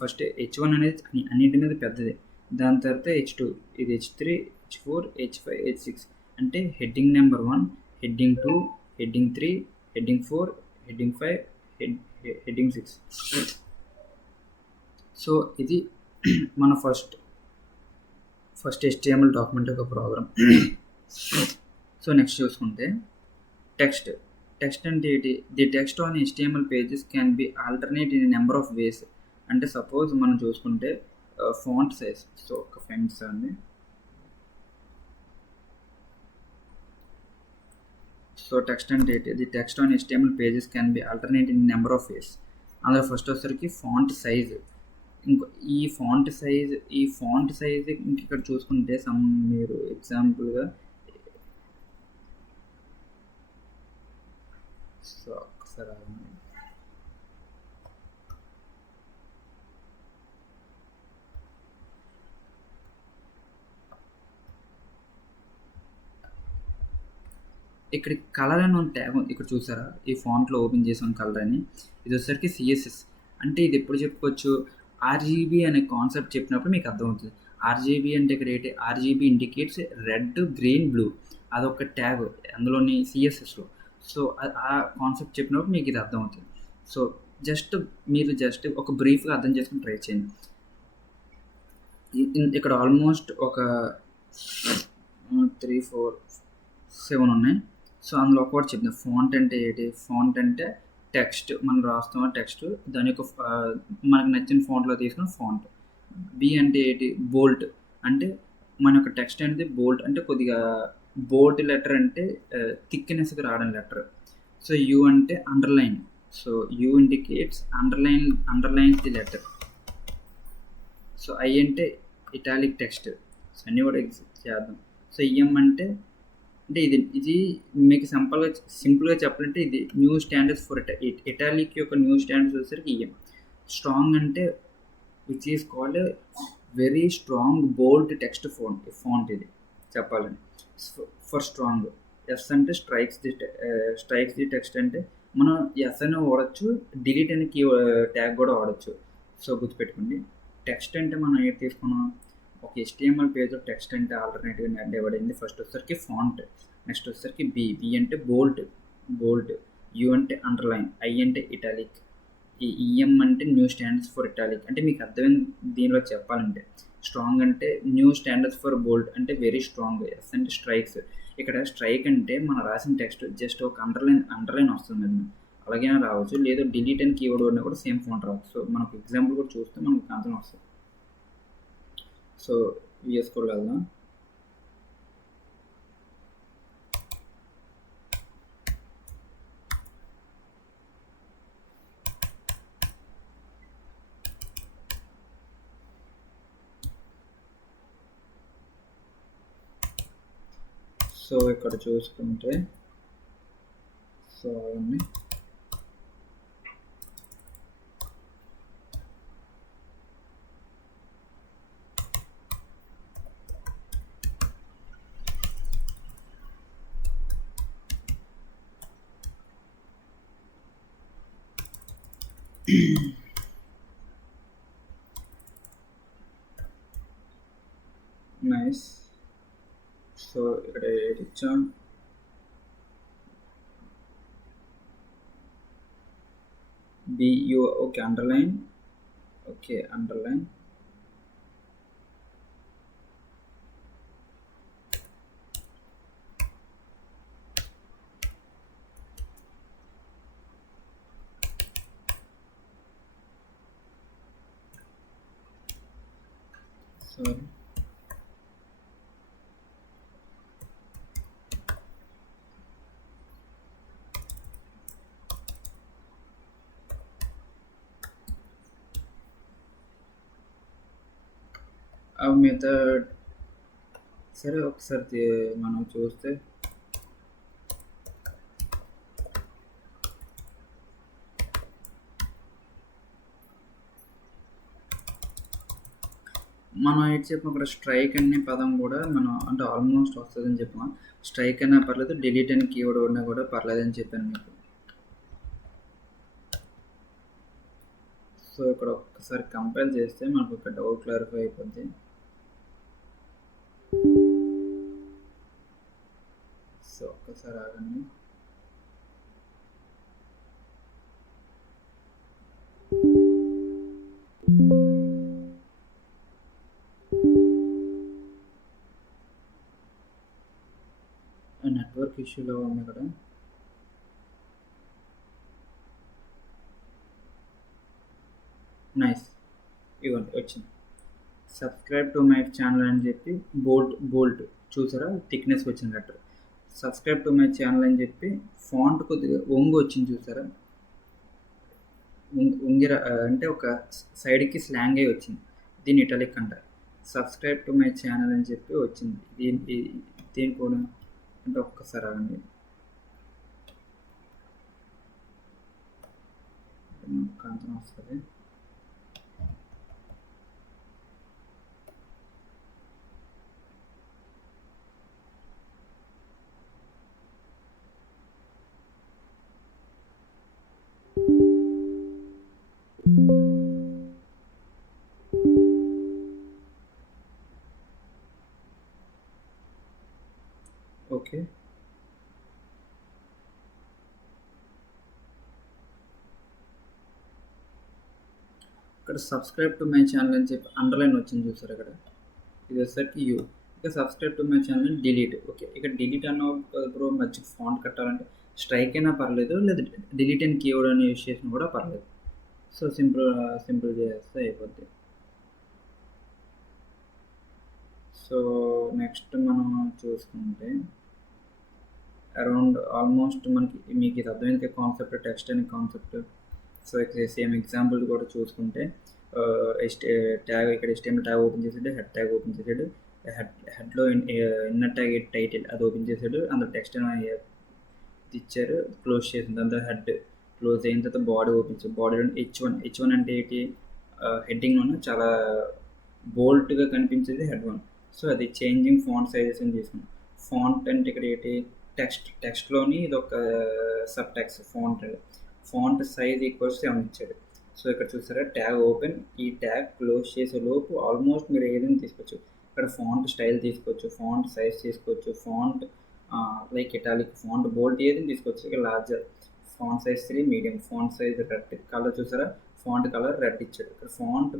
ఫస్ట్ H1 అనేది అన్నింటి మీద పెద్దది. దాని తర్వాత H2, ఇది H3, H4, H5, H6 అంటే heading number 1, heading 2, heading 3, heading 4, heading 5, heading 6. So ఇది మన ఫస్ట్ HTML డాక్యుమెంట్ యొక్క ప్రోగ్రామ్. సో నెక్స్ట్ చూసుకుంటే టెక్స్ట్ అంటే ఏంటి, the text on HTML pages can be alternate in number of ways. అంటే suppose మనం చూసుకుంటే ఫాంట్ సైజ్. సో ఒక ఫెన్స్ అండి. సో టెక్స్ట్ అంటే ఏంటి, the text on HTML pages can be alternate in number of ways. అందులో first వచ్చేసరికి font size. ఈ ఫాంట్ సైజ్ ఇక్కడ చూసుకుంటే మీరు ఎగ్జాంపుల్గా సో ఒకసారి ఇక్కడ కలర్ అని ట్యాగ్ ఇక్కడ చూసారా, ఈ ఫాంట్లో ఓపెన్ చేసాం కలర్ అని. ఇది వచ్చేసరికి CSS. అంటే ఇది ఎప్పుడు చెప్పుకోవచ్చు, RGB అనే కాన్సెప్ట్ చెప్పినప్పుడు మీకు అర్థమవుతుంది. RGB అంటే ఇక్కడ ఏంటి, RGB indicates red, green, blue. అదొక ట్యాగ్ అందులోని CSSలో. సో ఆ కాన్సెప్ట్ చెప్పినప్పుడు మీకు ఇది అర్థమవుతుంది. సో మీరు ఒక బ్రీఫ్గా అర్థం చేసుకుని ట్రై చేయండి. ఇక్కడ ఆల్మోస్ట్ ఒక 3, 4, 7 ఉన్నాయి. సో అందులో ఒకటి చెప్తాను. ఫాంట్ అంటే ఏంటి, ఫాంట్ అంటే టెక్స్ట్ మనం రాస్తామా టెక్స్ట్, దాని యొక్క మనకు నచ్చిన ఫాంట్లో తీసుకున్న ఫాంట్. B అంటే ఏంటి, బోల్ట్ అంటే మన యొక్క టెక్స్ట్ అనేది బోల్డ్ అంటే కొద్దిగా బోల్డ్ లెటర్ అంటే థిక్నెస్గా రావడం లెటర్. సో యూ అంటే underline. So you indicates underlines the letter. So I అంటే ఇటాలిక్ టెక్స్ట్. సో అన్నీ కూడా చేద్దాం. సో ఈఎం అంటే ఇది మీకు సింపుల్గా చెప్పాలంటే ఇది న్యూ స్టాండర్డ్స్ ఫర్ ఇటాలిక్ యొక్క న్యూ స్టాండర్డ్స్ వచ్చేసరికి ఈఎం. స్ట్రాంగ్ అంటే which is called very strong bold text font ఇది చెప్పాలని. For strong. ఎస్ అంటే స్ట్రైక్స్ ది టెక్స్ట్ అంటే మనం ఎస్ అని వాడచ్చు, డిలీట్ అనే కీ ట్యాగ్ కూడా వాడచ్చు. సో గుర్తుపెట్టుకోండి. టెక్స్ట్ అంటే మనం ఏం తీసుకున్నాం, ఒక HTML పేజ్ టెక్స్ట్ అంటే ఆల్టర్నేటివ్గా డివైడ్ అయింది. ఫస్ట్ వచ్చేసరికి ఫాంట్, నెక్స్ట్ వచ్చేసరికి బి అంటే బోల్డ్, యూ అంటే అండర్లైన్, ఐ అంటే ఇటాలిక్, ఈ ఈఎం అంటే న్యూ స్టాండర్డ్స్ ఫర్ ఇటాలిక్. అంటే మీకు అర్థమైన దీనిలో చెప్పాలంటే స్ట్రాంగ్ అంటే న్యూ స్టాండర్డ్స్ ఫర్ బోల్డ్ అంటే వెరీ స్ట్రాంగ్. ఎస్ అంటే స్ట్రైక్స్. ఇక్కడ స్ట్రైక్ అంటే మనం రాసిన టెక్స్ట్ జస్ట్ ఒక అండర్లైన్ వస్తుంది, అది అలాగే రావచ్చు, లేదా డిలీట్ అని కీవర్డ్ ఉన్నా కూడా సేమ్ ఫాంట్ రావచ్చు. సో మనకు ఎగ్జాంపుల్ కూడా చూస్తే మనకు కాంతం వస్తుంది. సో VS కోడ్ వెళ్దాం. సో ఇక్కడ చూసుకుంటే సో అవన్నీ నైస్. సో ఇక్కడ ఇచ్చాం. Okay underline, okay underline, sorry ఆ మెథడ్. సరే ఒకసారి మనం చూస్తే మనం ఏంటి చెప్పాం, అక్కడ స్ట్రైక్ అనే పదం కూడా మనం అంటే ఆల్మోస్ట్ వస్తుందని చెప్పాం. స్ట్రైక్ అయినా పర్లేదు, డిలీట్ అని కీవర్డ్ ఉన్నా కూడా పర్లేదని చెప్పాను మీకు. సో ఇక్కడ ఒక్కసారి కంపైల్ చేస్తే మనకు ఒక డౌట్ క్లారిఫై అయిపోద్ది. సో ఒక్కసారి ఆగండి. నెట్వర్క్ ఇష్యూలో ఉంది ఇక్కడ. నైస్, ఇవ్వండి వచ్చింది. సబ్స్క్రైబ్ టు మై ఛానల్ అని చెప్పి బోల్ట్ చూసారా, థిక్నెస్ వచ్చిన letter. Subscribe to my channel అని చెప్పి ఫాంట్ కొద్దిగా ఒంగు వచ్చింది చూసారా, ఉంగిర అంటే ఒక సైడ్కి స్లాంగ్ అయి వచ్చింది. దీని ఇటాలిక్ అంటారు. సబ్స్క్రైబ్ టు మై ఛానల్ అని చెప్పి వచ్చింది. దీని కూడా అంటే ఒక్కసారి అవ్వండి. కాంతం వస్తుంది. ఓకే, ఇక్కడ సబ్స్క్రైబ్ టు మై ఛానల్ అని చెప్పి అండర్లైన్ వచ్చింది చూసారు ఇక్కడ. ఇది వచ్చేసరికి యూ. ఇక subscribe to my channel delete. Okay, ఇక్కడ డిలీట్ అన్న బ్రో మంచి ఫాంట్ కట్టాలంటే స్ట్రైక్ అయినా పర్లేదు, లేదా డిలీట్ అని కీవర్డ్ అని యూజ్ చేసినా కూడా పర్లేదు. సో సింపుల్ చేస్తే అయిపోద్ది. సో సో నెక్స్ట్ మనం చూసుకుంటే అరౌండ్ ఆల్మోస్ట్ మనకి మీకు ఇది అర్థమైంది కాన్సెప్ట్, టెక్స్ట్ అనే కాన్సెప్ట్. సో ఇక్కడ సేమ్ ఎగ్జాంపుల్ కూడా చూసుకుంటే ట్యాగ్ ఇక్కడ HTML ట్యాగ్ ఓపెన్ చేసాడు, హెడ్ ట్యాగ్ ఓపెన్ చేసాడు, హెడ్లో ఇన్నర్ ట్యాగ్ టైటిల్ అది ఓపెన్ చేసాడు, అందులో టెక్స్ట్ ఇచ్చారు, క్లోజ్ చేసిన తర్వాత హెడ్ క్లోజ్ అయిన తర్వాత బాడీ ఓపెన్ చేసి బాడీలో H1 అంటే ఏంటి, హెడ్డింగ్లోనే చాలా బోల్ట్గా కనిపించేది హెడ్ 1. సో అది చేంజింగ్ ఫాంట్ సైజెస్ అని తీసుకున్నాం. ఫాంట్ అంటే ఇక్కడ ఏంటి, టెక్స్ట్లోని ఇది ఒక sub text font size equals 7 ఇచ్చాడు. సో ఇక్కడ చూసారా ట్యాగ్ ఓపెన్, ఈ ట్యాగ్ క్లోజ్ చేసే లోపు ఆల్మోస్ట్ మీరు ఏదైనా తీసుకోవచ్చు. ఇక్కడ ఫాంట్ స్టైల్ తీసుకోవచ్చు, ఫాంట్ సైజ్ తీసుకోవచ్చు, ఫాంట్ లైక్ ఇటాలిక్, ఫాంట్ బోల్డ్ ఏదైనా తీసుకోవచ్చు. ఇక్కడ larger, font size 3, medium, font size red, colour చూసారా ఫాంట్ కలర్ రెడ్ ఇచ్చాడు. ఇక్కడ ఫాంట్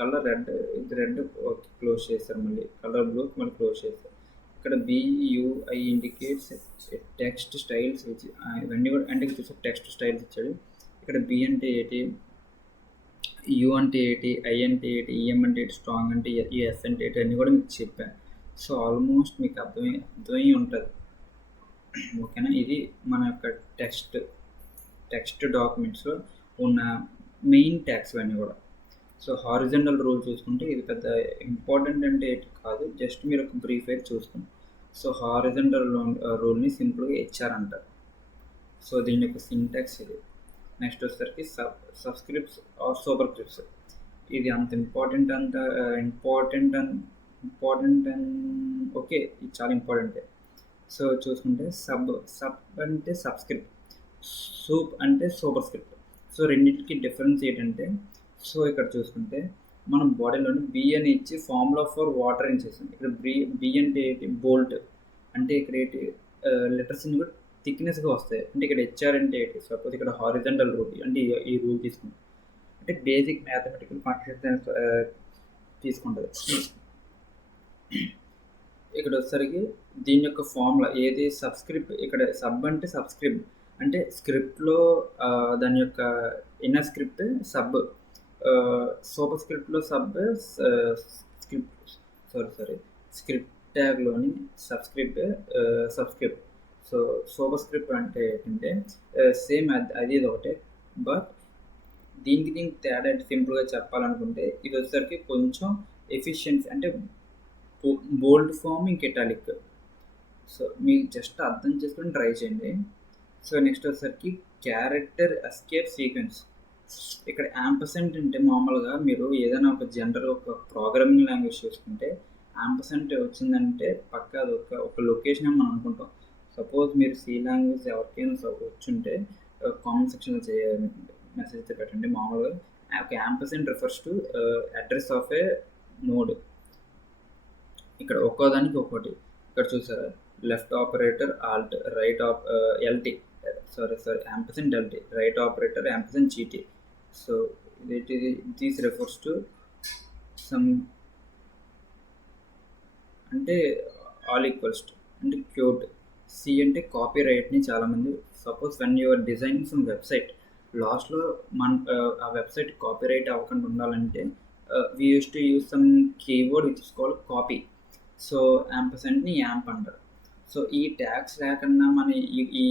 కలర్ రెడ్, ఇది రెడ్ క్లోజ్ చేస్తారు, మళ్ళీ కలర్ బ్లూ మళ్ళీ క్లోజ్ చేస్తారు. ఇక్కడ BUI ఇండికేట్స్ టెక్స్ట్ స్టైల్స్ ఇవన్నీ కూడా అంటే చూసారు టెక్స్ట్ స్టైల్స్ ఇచ్చాడు. ఇక్కడ B అంటే ఏంటి, U అంటే ఏంటి, I అంటే ఏంటి, EM అంటే ఏంటి, స్ట్రాంగ్ అంటే ES అంటే ఏంటి అన్నీ కూడా మీకు చెప్పాను. సో ఆల్మోస్ట్ మీకు అర్థమై ఉంటుంది. ఓకేనా, ఇది మన యొక్క టెక్స్ట్ డాక్యుమెంట్స్లో ఉన్న మెయిన్ ట్యాగ్స్ అన్నీ కూడా. సో హారిజంటల్ రూల్ చూసుకుంటే ఇది పెద్ద ఇంపార్టెంట్ అంటే ఏంటి కాదు, జస్ట్ మీరు ఒక బ్రీఫ్ అయితే చూసుకోండి. సో హారిజంటల్ రూల్ని సింపుల్గా HR అంటారు. సో దీని యొక్క సింటాక్స్ ఇది. నెక్స్ట్ వచ్చేసరికి సబ్స్క్రిప్ట్స్ ఆర్ సూపర్ స్క్రిప్ట్స్. ఇది అంత ఇంపార్టెంట్ ఓకే, ఇది చాలా ఇంపార్టెంటే. సో చూసుకుంటే సబ్ అంటే సబ్స్క్రిప్ట్, సూప్ అంటే సూపర్ స్క్రిప్ట్. సో రెండింటికి డిఫరెన్స్ ఏంటంటే, సో ఇక్కడ చూసుకుంటే మనం బాడీలోని B అని ఇచ్చి ఫార్ములా ఫర్ వాటర్ అని చేసాం. ఇక్కడ B అంటే ఏంటి, బోల్ట్ అంటే ఇక్కడ ఏంటి లెటర్స్ కూడా థిక్నెస్గా వస్తాయి. అంటే ఇక్కడ HR అంటే ఏంటి, సపోజ్ ఇక్కడ హారిజంటల్ రూల్ అంటే ఈ రూల్ తీసుకుంటాం అంటే బేసిక్ మ్యాథమెటికల్ ఫంక్షన్స్ తీసుకుంటుంది. ఇక్కడ వచ్చేసరికి దీని యొక్క ఫార్ములా ఏది, సబ్స్క్రిప్ట్. ఇక్కడ సబ్ అంటే సబ్స్క్రిప్ట్ అంటే స్క్రిప్ట్లో దాని యొక్క ఇన్నర్ స్క్రిప్ట్ సబ్, సూపర్ స్క్రిప్ట్లో సబ్, స్క్రిప్ట్ ట్యాగ్లోని సబ్స్క్రిప్ట్. సో సూపర్ స్క్రిప్ట్ అంటే ఏంటంటే సేమ్ అది ఒకటే, బట్ దీనికి తేడా అంటే సింపుల్గా చెప్పాలనుకుంటే ఇది వచ్చేసరికి కొంచెం ఎఫిషియన్సీ అంటే బోల్డ్ ఫామ్ ఇంక ఇటాలిక్. సో మీకు జస్ట్ అర్థం చేసుకొని ట్రై చేయండి. సో నెక్స్ట్ వచ్చేసరికి క్యారెక్టర్ ఎస్కేప్ సీక్వెన్స్. ఇక్కడ యాంపర్సెంట్ అంటే మామూలుగా మీరు ఏదైనా ఒక జనరల్ ఒక ప్రోగ్రామింగ్ లాంగ్వేజ్ చూసుకుంటే యాంపర్సెంట్ వచ్చిందంటే పక్కా అది ఒక లొకేషన్ అని మనం అనుకుంటాం. సపోజ్ మీరు C లాంగ్వేజ్ ఎవరికైనా వచ్చుంటే కామెంట్ సెక్షన్లో మెసేజ్ పెట్టండి. మామూలుగా ఒక ampersand refers to address of a node. ఇక్కడ ఒక్కోదానికి ఒక్కోటి. ఇక్కడ చూసారా left operator alt, right LT, ampersand LT, right operator ampersand GT. So these refers to sum అంటే ఆల్ ఈక్వల్స్ టు అంటే క్యూట్. C అంటే కాపీ రైట్ని చాలామంది suppose when you're designing some website లాస్ట్లో ఆ వెబ్సైట్ కాపీ రైట్ అవ్వకుండా ఉండాలంటే we use to use some keyword which is called copy. So యాంపర్సెంట్ని యాంప్ అంటారు. సో ఈ ట్యాగ్స్ లేకుండా మన ఈ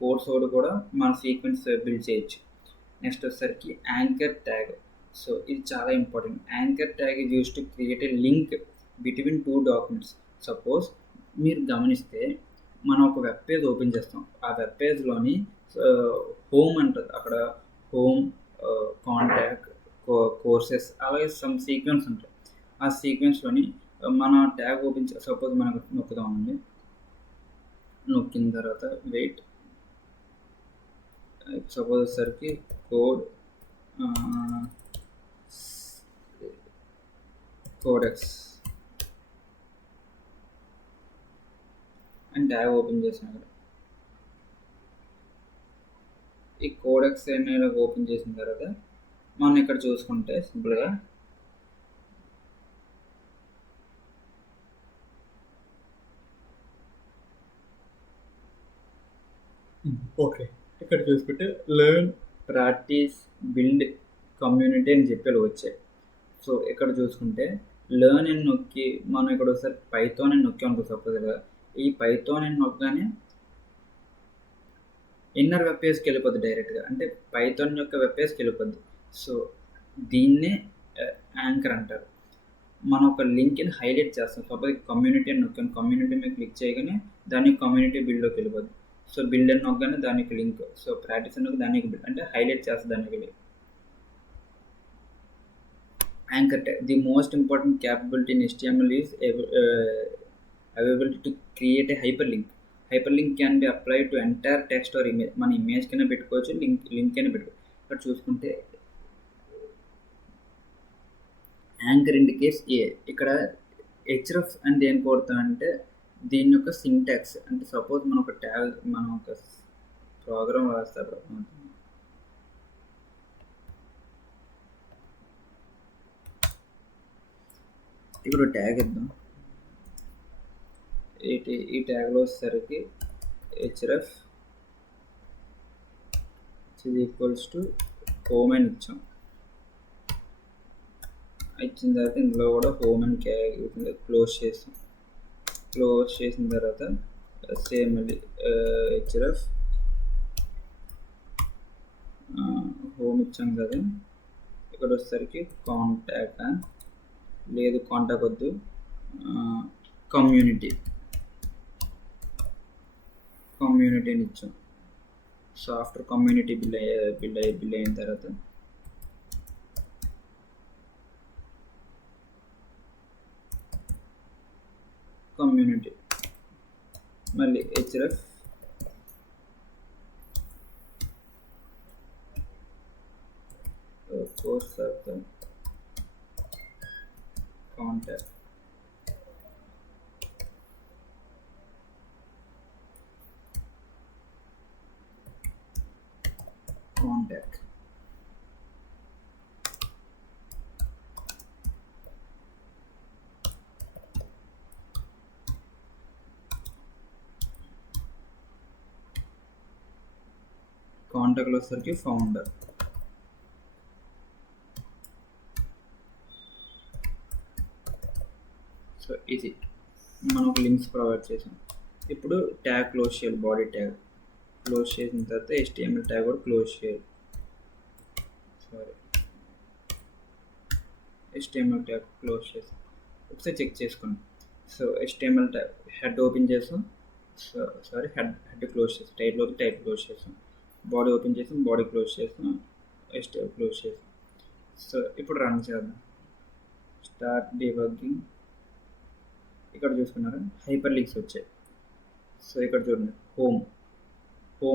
కోర్స్ కూడా మన సీక్వెన్స్ బిల్డ్ చేయొచ్చు. నెక్స్ట్ వచ్చేసరికి యాంకర్ ట్యాగ్. సో ఇది చాలా important. Anchor tag is use to create a link between 2 documents. Suppose మీరు గమనిస్తే మనం ఒక వెబ్ పేజ్ ఓపెన్ చేస్తాం, ఆ వెబ్ పేజ్లోని హోమ్ అంటుంది, అక్కడ హోమ్, కాంటాక్ట్, కోర్సెస్ అలాగే సమ్ సీక్వెన్స్ ఉంటాయి. ఆ సీక్వెన్స్లోని మన ట్యాగ్ ఓపెన్ సపోజ్ మనకు నొక్కుదామండి, నొక్కిన తర్వాత వెయిట్ సపోజ్ వచ్చేసరికి కోడెక్స్ అండ్ ట్యాగ్ ఓపెన్ చేసాం. ఇక్కడ ఈ కోడెక్స్ అనేది ఓపెన్ చేసిన తర్వాత మనం ఇక్కడ చూసుకుంటే సింపుల్గా ఓకే ఇక్కడ చూసుకుంటే లెర్న్, ప్రాక్టీస్, బిల్డ్, కమ్యూనిటీ అని చెప్పి వచ్చాయి. సో ఇక్కడ చూసుకుంటే లెర్న్ అని నొక్కి మనం ఇక్కడ ఒకసారి పైథాన్ అని నొక్కాం అనుకో సపోజ్గా, ఈ పైథాన్ అని నొక్కగానే ఇన్నర్ వెబ్ పేజ్కి వెళ్ళిపోద్ది డైరెక్ట్గా, అంటే పైథాన్ యొక్క వెబ్ పేజ్కి వెళ్ళిపోద్ది. సో దీన్నే యాంకర్ అంటారు. మనం ఒక లింక్ని హైలైట్ చేస్తాం. సపోజ్ కమ్యూనిటీ అని నొక్కాను, కమ్యూనిటీ మీద క్లిక్ చేయగానే దానికి కమ్యూనిటీ బిల్డ్లోకి వెళ్ళిపోద్ది. సో బిల్డ్ అని నొక్కగానే దానికి లింక్, సో ప్రాక్టీస్ అని దానికి బిల్డ్ అంటే హైలైట్ చేస్తుంది దానికి link. Anchor tag. The most important capability in HTML is availability to create a hyperlink. Hyperlink can be applied to entire text or image. మన image కైనా పెట్టుకోవచ్చు, లింక్ అయినా పెట్టుకోవచ్చు. ఇక్కడ చూసుకుంటే యాంకర్ ఇండికేట్స్ ఏ. ఇక్కడ హెచ్రఫ్ అని దేని కొడతామంటే దీని యొక్క సింటాక్స్, అంటే సపోజ్ మనం ఒక ట్యాగ్, మనం ఒక ప్రోగ్రామ్ రాస్తారు, ఇక్కడ ట్యాగ్ ఇద్దాం. ఈ ట్యాగ్లో వచ్చేసరికి హెచ్రఫ్ ఈక్వల్స్ టు హోమ్ అని ఇచ్చాం. ఇచ్చిన తర్వాత ఇందులో కూడా హోమ్ అని క్లోజ్ చేసాం. క్లోజ్ చేసిన తర్వాత సేమ్ మళ్ళీ హెచ్రఫ్ హోమ్ ఇచ్చాం కదా, ఇక్కడ వచ్చేసరికి కాంటాక్ట్ లేదు, కాంటాక్ట్ వద్దు, కమ్యూనిటీని ఇచ్చాం. సో ఆఫ్టర్ కమ్యూనిటీ బిల్ అయిన తర్వాత కమ్యూనిటీ మళ్ళీ హెచ్రఫ్ కోర్స్ ఆఫ్ కాంటాక్ట్. కాంటాక్ట్లో వచ్చేసరికి ఫౌండర్. సో ఇది మనం ఒక లింక్స్ ప్రొవైడ్ చేసాం. ఇప్పుడు ట్యాగ్ క్లోజ్ చేయాలి, బాడీ ట్యాగ్ క్లోజ్ చేసిన తర్వాత HTML ట్యాగ్ కూడా క్లోజ్ చేయాలి. HTML ట్యాగ్ క్లోజ్ చేసాం. ఒకసారి చెక్ చేసుకోండి. So HTML tag head open చేసాం, హెడ్ క్లోజ్ చేసాం, టైటిల్ క్లోజ్ చేసాం, బాడీ ఓపెన్ చేసాం, బాడీ క్లోజ్ చేసాం, HTML క్లోజ్ చేసాం. సో ఇప్పుడు రన్ చేద్దాం. Start debugging. ఇక్కడ చూసుకున్నారా హైపర్ లింక్స్ వచ్చాయి. సో ఇక్కడ చూడండి హోమ్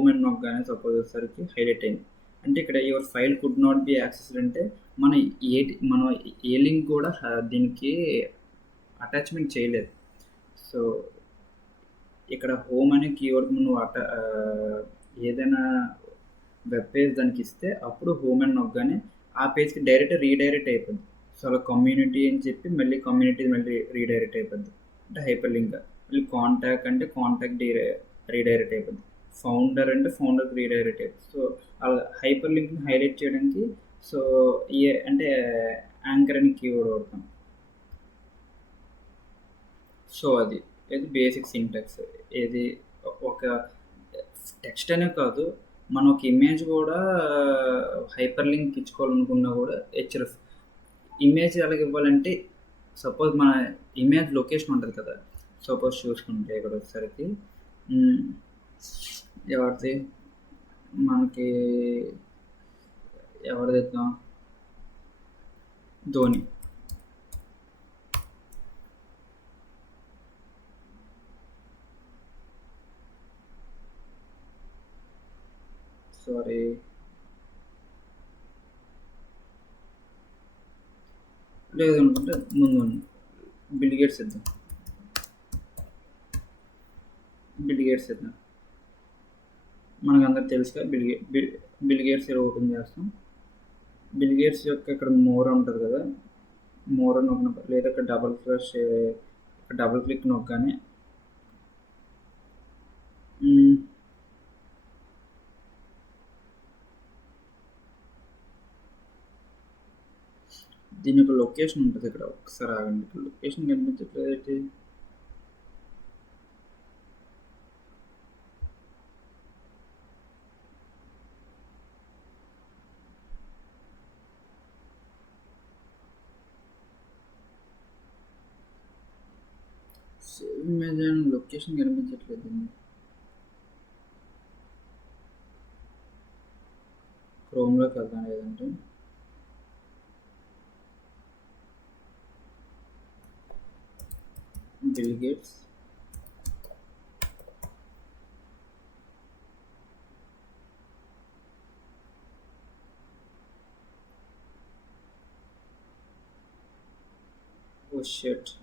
అని నొక్కగానే సపోజ్ వచ్చేసరికి హైలైట్ అయింది. అంటే ఇక్కడ your file could not be accessed అంటే మనం ఏ లింక్ కూడా దీనికి అటాచ్మెంట్ చేయలేదు. సో ఇక్కడ హోమ్ అనే కీవర్డ్ నువ్వు ఏదైనా వెబ్ పేజ్ దానికి ఇస్తే అప్పుడు హోమ్ అని నొక్కగానే ఆ పేజ్కి రీడైరెక్ట్ అయిపోద్ది. సో అలా కమ్యూనిటీ అని చెప్పి మళ్ళీ కమ్యూనిటీ మళ్ళీ రీడైరెక్ట్ అయిపోద్ది, అంటే హైపర్ లింక్. మళ్ళీ కాంటాక్ట్ అంటే కాంటాక్ట్ రీడైరెక్ట్ అయిపోద్ది, ఫౌండర్ అంటే ఫౌండర్కి రీడైరెక్ట్ అయిపోద్ది. సో అలా హైపర్ లింక్ని హైలైట్ చేయడానికి సో అంటే యాంకర్ అని కీవర్డ్ వాడతాం. సో అది బేసిక్ సింటాక్స్. ఏది ఒక టెక్స్ట్ అనే కాదు, మనం ఒక ఇమేజ్ కూడా హైపర్ లింక్ ఇచ్చుకోవాలనుకున్నా కూడా హెచ్రఫ్. ఇమేజ్ ఎలాగ ఇవ్వాలంటే సపోజ్ మన ఇమేజ్ లొకేషన్ ఉంటుంది కదా, సపోజ్ చూసుకుంటే ఇక్కడ వచ్చేసరికి ఎవరిది ఇద్దాం, ధోని. సారీ, లేదనుకుంటే ముందు బిల్ గేట్స్ ఇద్దాం. మనకు అందరికి తెలుసుగా బిల్ గేట్స్ ఓపెన్ చేస్తాం. బిల్ గేట్స్ యొక్క ఇక్కడ మోర్ ఉంటుంది కదా, మోర్ నొక్కిన లేదా ఇక్కడ డబుల్ క్లిక్ నొక్కగానే దీని యొక్క లొకేషన్ ఉంటుంది ఇక్కడ. ఒకసారి ఆగండి, ఇక్కడ లొకేషన్ కనిపించట్లేదు అయితే. సేవ్ ఇమేజ్ అండ్ లొకేషన్ కనిపించట్లేదు. క్రోమ్లోకి వెళ్దాం, లేదంటే Bill Gates. Oh shit.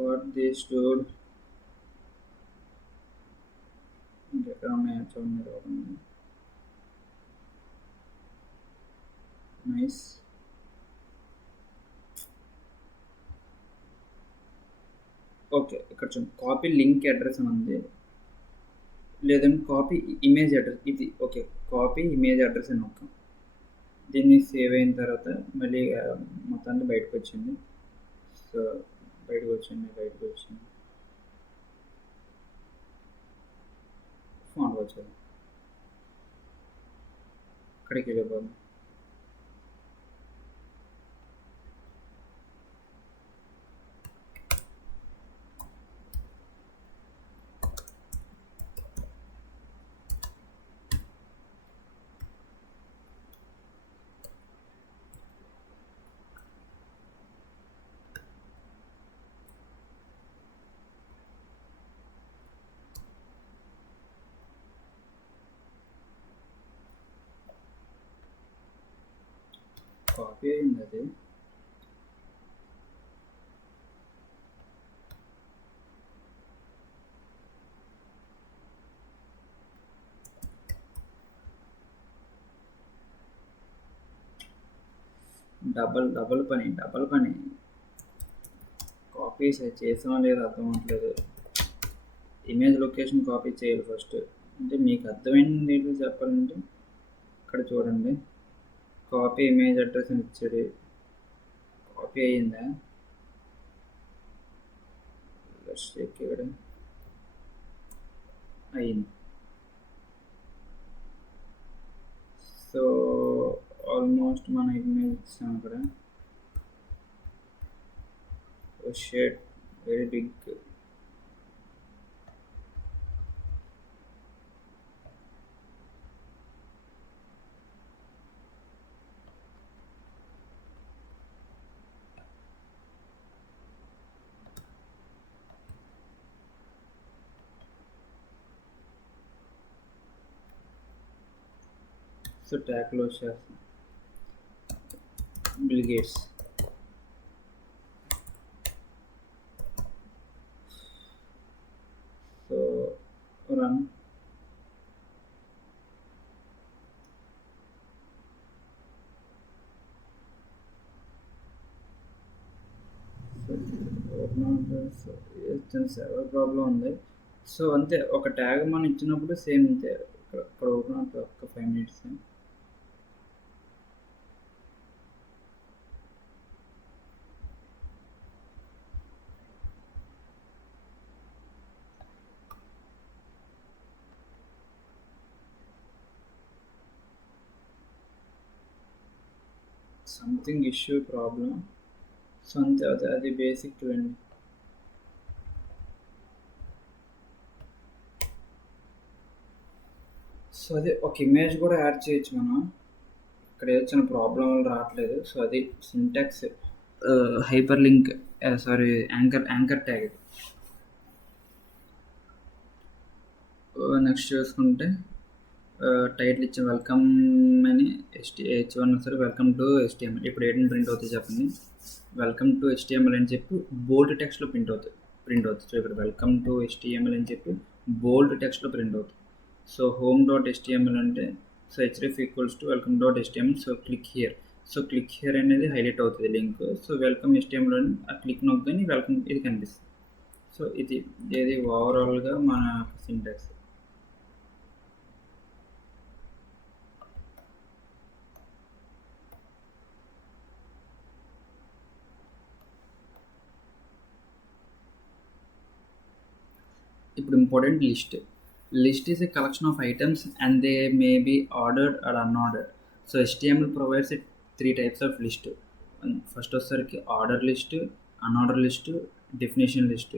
What this dude? ఇంకెక్కడ ఉన్నాయో చూడండి. రాకుండా నైస్. ఓకే, ఇక్కడ చూడండి, కాపీ లింక్ అడ్రస్ అని ఉంది, లేదంటే కాపీ ఇమేజ్ అడ్రస్. ఇది ఓకే, కాపీ ఇమేజ్ అడ్రస్ అని ఒక. దీన్ని సేవ్ అయిన తర్వాత మళ్ళీ మొత్తాన్ని బయటకు వచ్చింది. సో బయటకు వచ్చింది ఫోన్కి వచ్చేది. ఇక్కడికి వెళ్ళిపోదు. కాపీ అయింది అది. డబల్ పని. కాపీస్ చేసామో లేదో అర్థం అవ్వట్లేదు. ఇమేజ్ లొకేషన్ కాపీ చేయాలి ఫస్ట్. అంటే మీకు అర్థమైంది ఏంటో చెప్పాలంటే ఇక్కడ చూడండి, కాపీ ఇమేజ్ అడ్రస్ అని ఇచ్చాడు. కాపీ అయ్యిందా? ఇక్కడ అయింది. సో ఆల్మోస్ట్ మన ఇమేజ్ ఇచ్చాం అక్కడ. Oh shit, very big. So tag close చేస్తాం. Bill Gates. So run. Server problem ఉంది. సో అంతే, ఒక ట్యాగ్ మనం ఇచ్చినప్పుడు సేమ్ అంతే. ఇక్కడ ఓపెన్ అవుతుంది ఒక 5 minutes. Something issue problem. So అంతే, అది బేసిక్ అండి. సో అదే ఒక ఇమేజ్ కూడా యాడ్ చేయొచ్చు మనం. ఇక్కడ వచ్చిన ప్రాబ్లం వల్ల రావట్లేదు. సో అది syntax hyper link, sorry anchor tag. Next చూసుకుంటే టైటిల్ ఇచ్చిన వెల్కమ్ అని H1 సరే, వెల్కమ్ టు HTML. ఇప్పుడు ఏంటని ప్రింట్ అవుతుంది చెప్పండి. వెల్కమ్ టు HTML అని చెప్పి బోల్డ్ టెక్స్ట్లో ప్రింట్ అవుతుంది. సో ఇక్కడ వెల్కమ్ టు HTML అని చెప్పి బోల్డ్ టెక్స్ట్లో ప్రింట్ అవుతుంది. సో home.html అంటే, so href equals to welcome.html. So click here. So click here అనేది హైలైట్ అవుతుంది లింక్. సో వెల్కమ్ HTML ఆ క్లిక్ నొక్కగానే వెల్కమ్ ఇది కనిపిస్తుంది. సో ఇది ఓవరాల్గా మన సింటాక్స్. ఇప్పుడు important list is a collection of items and they may be ordered or unordered. So HTML provides it 3 types of list. First వచ్చేసరికి order list, unorder list, definition list.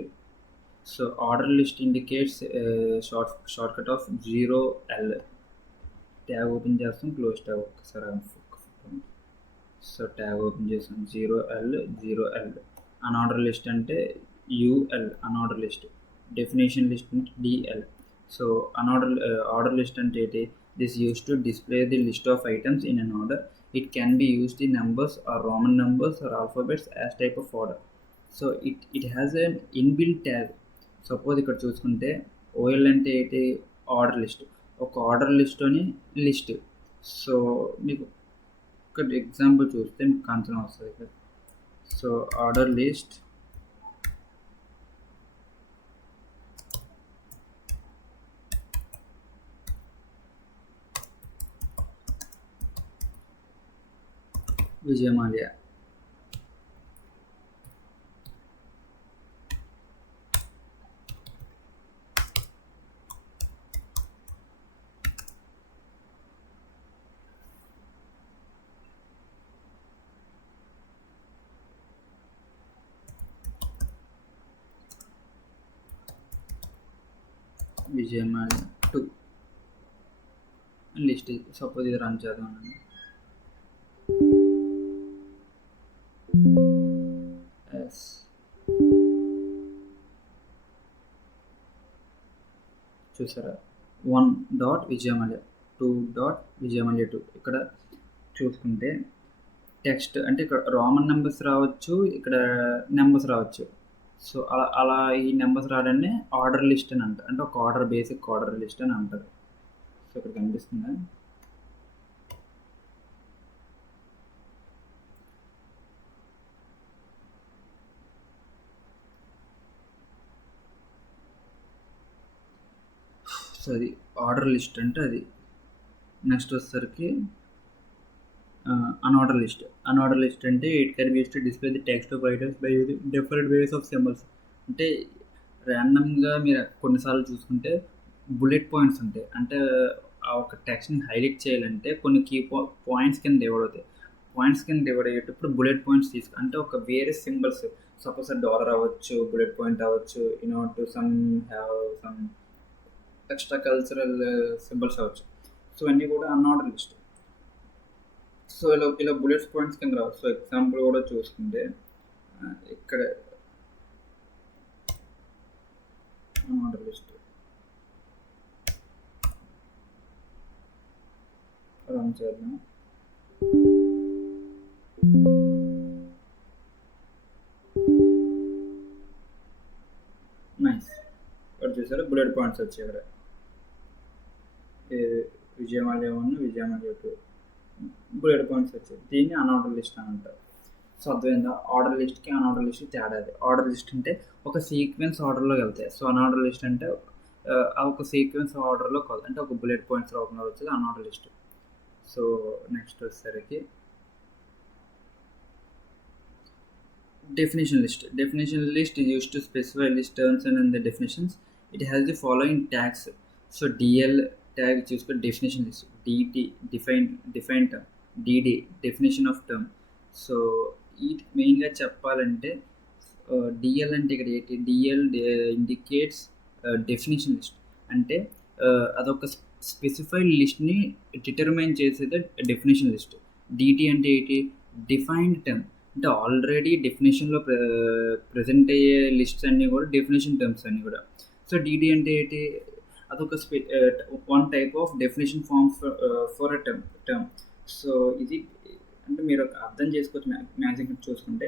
So order list indicates shortcut of 0L. Tag open చేస్తాం, close tag ఒక్కసారి. So tag open చేసాం, 0L. Unorder list అంటే UL unorder list. Definition list అంటే DL. So order list అంటే ఏంటి? This use to display the list of items in an order. It can be used in numbers or Roman numbers or alphabets as type of order. So it has N inbuilt tag. Suppose ఇక్కడ చూసుకుంటే OL అంటే ఏంటి? Order list. ఒక order లిస్ట్లోని list. So మీకు ఒక example చూస్తే మీకు concept వస్తుంది ఇక్కడ. So order list Vijay Mallya. Vijay Mallya 2 list. Suppose ఇది రన్ చేద్దాం. చూసారా? 1 విజయమాల్య, 2 విజయమాల్య 2. ఇక్కడ చూసుకుంటే టెక్స్ట్ అంటే ఇక్కడ రోమన్ నెంబర్స్ రావచ్చు, ఇక్కడ నెంబర్స్ రావచ్చు. సో అలా ఈ నెంబర్స్ రావడాన్ని ఆర్డర్ లిస్ట్ అని అంటారు. అంటే ఒక బేసిక్ ఆర్డర్ లిస్ట్ అని అంటారు. సో ఇక్కడ కనిపిస్తుందా? సో అది ఆర్డర్ లిస్ట్ అంటే అది. నెక్స్ట్ వచ్చేసరికి అన్ఆర్డర్ లిస్ట్ అంటే it can be used to display the text of items by using different ways of symbols. అంటే ర్యాండమ్గా మీరు కొన్నిసార్లు చూసుకుంటే బుల్లెట్ పాయింట్స్ ఉంటాయి. అంటే ఆ ఒక టెక్స్ట్ని హైలైట్ చేయాలంటే కొన్ని కీ పాయింట్స్ కింద డివైడ్ అవుతాయి. పాయింట్స్ కింద డివైడ్ అయ్యేటప్పుడు బుల్లెట్ పాయింట్స్ అంటే ఒక వేరే సింబల్స్, సపోజ్ డాలర్ అవ్వచ్చు, బుల్లెట్ పాయింట్ అవ్వచ్చు, to some extra cultural symbols అవ్వచ్చు. సో అన్నీ కూడా అన్ఆర్డర్ లిస్ట్. సో ఇలా బుల్లెట్ పాయింట్స్ కింద రావచ్చు. సో ఎగ్జాంపుల్ కూడా చూసుకుంటే ఇక్కడ అన్ఆర్డర్ లిస్ట్ రన్ చేద్దాం. నైస్. ఇక్కడ చూసారు బుల్లెట్ పాయింట్స్ వచ్చాయి. ఇక్కడ విజయమాల్య 1, విజయమాల్య 2 బుల్లెట్ పాయింట్స్ వచ్చాయి. దీన్ని అన్ఆర్డర్ లిస్ట్ అని అంటారు. సో అర్థమైందా? ఆర్డర్ లిస్ట్కి అన్ఆర్డర్ లిస్ట్ తేడా అది. ఆర్డర్ లిస్ట్ అంటే ఒక సీక్వెన్స్ ఆర్డర్లో వెళ్తాయి. సో అన్ఆర్డర్ లిస్ట్ అంటే ఒక సీక్వెన్స్ ఆర్డర్లో కాదు, అంటే ఒక బుల్లెట్ పాయింట్స్ రూపంలో వచ్చేది అన్ఆర్డర్ లిస్ట్. సో నెక్స్ట్ వచ్చేసరికి definition list is used to specify list terms and the definitions. It has the following tags. So DL tag చూసుకో definition list, DT define term, DD definition of term. So ఈ మెయిన్గా చెప్పాలంటే DL అంటే ఇక్కడ ఏంటి? DL indicates definition list. అంటే అదొక specified లిస్ట్ని determine చేసేది డెఫినేషన్ లిస్ట్. DT అంటే ఏంటి? Defined term. అంటే ఆల్రెడీ డెఫినేషన్లో ప్రజెంట్ అయ్యే లిస్ట్స్ అన్నీ కూడా డెఫినేషన్ టర్మ్స్ అన్నీ కూడా. సో DD అంటే ఏంటి? అదొక one type of definition form for a term. So ఇది అంటే మీరు అర్థం చేసుకోవచ్చు. మ్యాక్సిమం చూసుకుంటే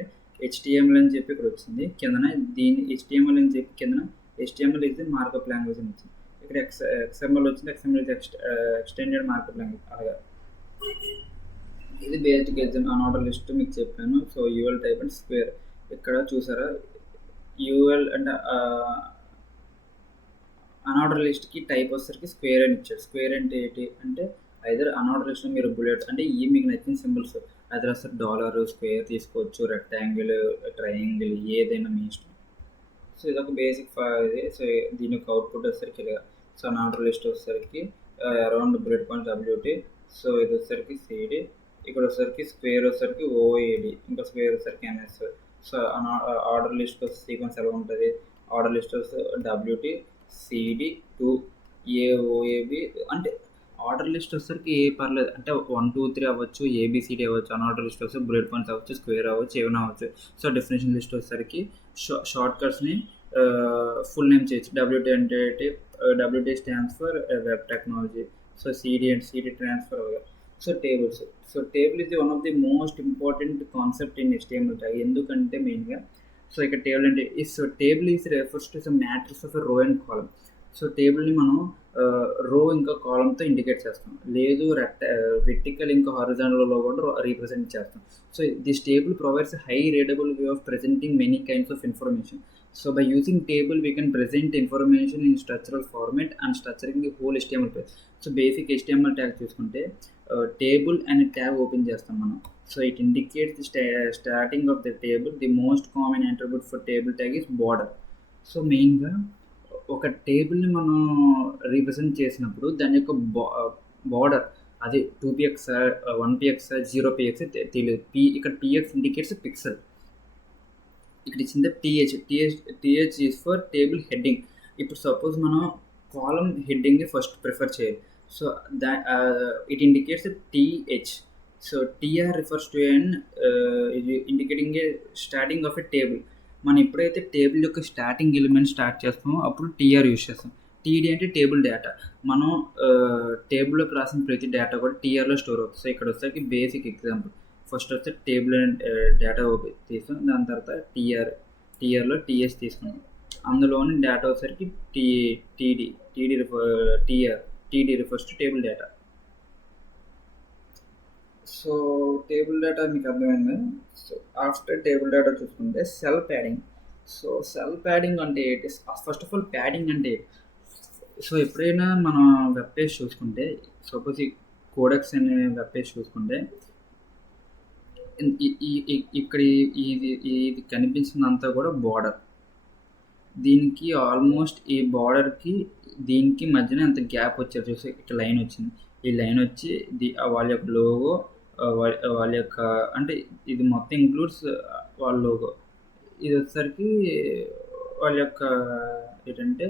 HTML అని చెప్పి ఇక్కడ వచ్చింది కిందన. దీన్ని HTML అని చెప్పి కిందన HTML ఇది మార్కప్ లాంగ్వేజ్ అని వచ్చింది. ఇక్కడ XML వచ్చింది. XML extended markup language. అలాగా ఇది బేసిక్ ఎగ్జామ్ అనార్డర్ లిస్ట్ మీకు చెప్పాను. So UL type and square ఇక్కడ చూసారా, యూఎల్ అంటే అనార్డర్ లిస్ట్కి టైప్ వచ్చేసరికి స్క్వేర్ అని ఇచ్చాడు. స్క్వేర్ అంటే ఏంటి అంటే ఐదర్ అనార్డర్ లిస్ట్లో మీరు బుల్లెట్ అంటే ఈ మీకు నచ్చిన సింబల్స్ ఐదర్ వస్తారు డాలర్, స్క్వేర్ తీసుకోవచ్చు, రెక్టాంగిల్, ట్రయాంగిల్ ఏదైనా మీ ఇష్టం. సో ఇదొక బేసిక్ ఇది. సో దీని యొక్క అవుట్పుట్ వచ్చేసరికి ఇలా. సో అనార్డర్ లిస్ట్ వచ్చేసరికి around bullet point WT. So ఇది వచ్చేసరికి సిడి, ఇక్కడ వచ్చేసరికి స్క్వేర్ వచ్చేసరికి ఓఏడి, ఇంకా స్క్వేర్ వచ్చేసరికి ఎన్ఎస్. సో ఆర్డర్ లిస్ట్ సీక్వెన్స్ ఎలా ఉంటుంది, ఆర్డర్ లిస్ట్ వస్తే డబ్ల్యూటీ సిడి టు ఏఓఏబి అంటే ఆర్డర్ లిస్ట్ వచ్చేసరికి ఏ పర్లేదు అంటే 1 2 3 అవ్వచ్చు, ఏబిసిడి అవ్వచ్చు. అన్ఆర్డర్ లిస్ట్ వస్తే బుల్లెట్ పాయింట్స్ అవ్వచ్చు, స్క్వేర్ అవ్వచ్చు, ఏమైనా అవ్వచ్చు. సో డెఫినేషన్ లిస్ట్ వచ్చేసరికి షార్ట్ కట్స్ని ఫుల్ నేమ్ చేయొచ్చు. డబ్ల్యూటీ అంటే WT stands for web technology. So CD అంటే CD transfer. So tables. So table ఇది one of the most important concept in HTML tag. ఎందుకంటే మెయిన్గా సో ఇక్కడ టేబుల్ అంటే table is refers to some matrix of row and column. So టేబుల్ని మనం row ఇంకా కాలమ్తో indicate చేస్తాం, లేదు వెర్టికల్ ఇంకా హారిజాంటల్లో కూడా రీప్రజెంట్ చేస్తాం. So this table provides high readable way of presenting many kinds of information. So by using table we can present information in structural format and structuring the whole HTML page. So basic HTML tag చూసుకుంటే table అనే tag open చేస్తాం మనం. So it indicates the starting of the table. The most common attribute for table tag is border. So మెయిన్గా ఒక టేబుల్ని మనం represent చేసినప్పుడు దాని యొక్క బార్డర్ అది 2px 1px 0px తెలియదు. ఇక్కడ px ఇండికేట్స్ పిక్సెల్. ఇక్కడ ఇచ్చింది TH is for table heading. ఇప్పుడు సపోజ్ మనం కాలమ్ హెడ్డింగ్ ఫస్ట్ ప్రిఫర్ చేయాలి. So it indicates TH. So TR refers to and indicating a starting of a table. మనం ఎప్పుడైతే table యొక్క స్టార్టింగ్ ఎలిమెంట్ స్టార్ట్ చేస్తామో అప్పుడు టీఆర్ యూజ్ చేస్తాం. TD అంటే టేబుల్ డేటా. మనం టేబుల్లోకి రాసిన ప్రతి డేటా కూడా టీఆర్లో స్టోర్ అవుతుంది. సో ఇక్కడ వచ్చేసరికి బేసిక్ ఎగ్జాంపుల్ ఫస్ట్ వస్తే టేబుల్ అండ్ డేటా తీసాం, దాని తర్వాత టీఆర్లో టీఎస్ తీసుకున్నాం, అందులోని డేటా వచ్చేసరికి TD refers to table data. So table data మీకు అర్థమైంది. సో ఆఫ్టర్ టేబుల్ డేటా చూసుకుంటే cell padding. So cell padding అంటే ఏంటి, ఫస్ట్ ఆఫ్ ఆల్ ప్యాడింగ్ అంటే సో ఎప్పుడైనా మనం వెబ్ పేజ్ చూసుకుంటే సపోజ్ ఈ కోడెక్స్ అనే వెబ్ పేజ్ చూసుకుంటే ఇక్కడ ఇది కనిపించినంతా కూడా బార్డర్. దీనికి ఆల్మోస్ట్ ఈ బార్డర్కి దీనికి మధ్యన ఎంత గ్యాప్ వచ్చారు చూసి ఇక్కడ లైన్ వచ్చింది. ఈ లైన్ వచ్చి వాళ్ళ యొక్క లోగో, వాళ్ళ యొక్క అంటే ఇది మొత్తం ఇంక్లూడ్స్ వాళ్ళ లోగో. ఇది వచ్చేసరికి వాళ్ళ యొక్క ఏంటంటే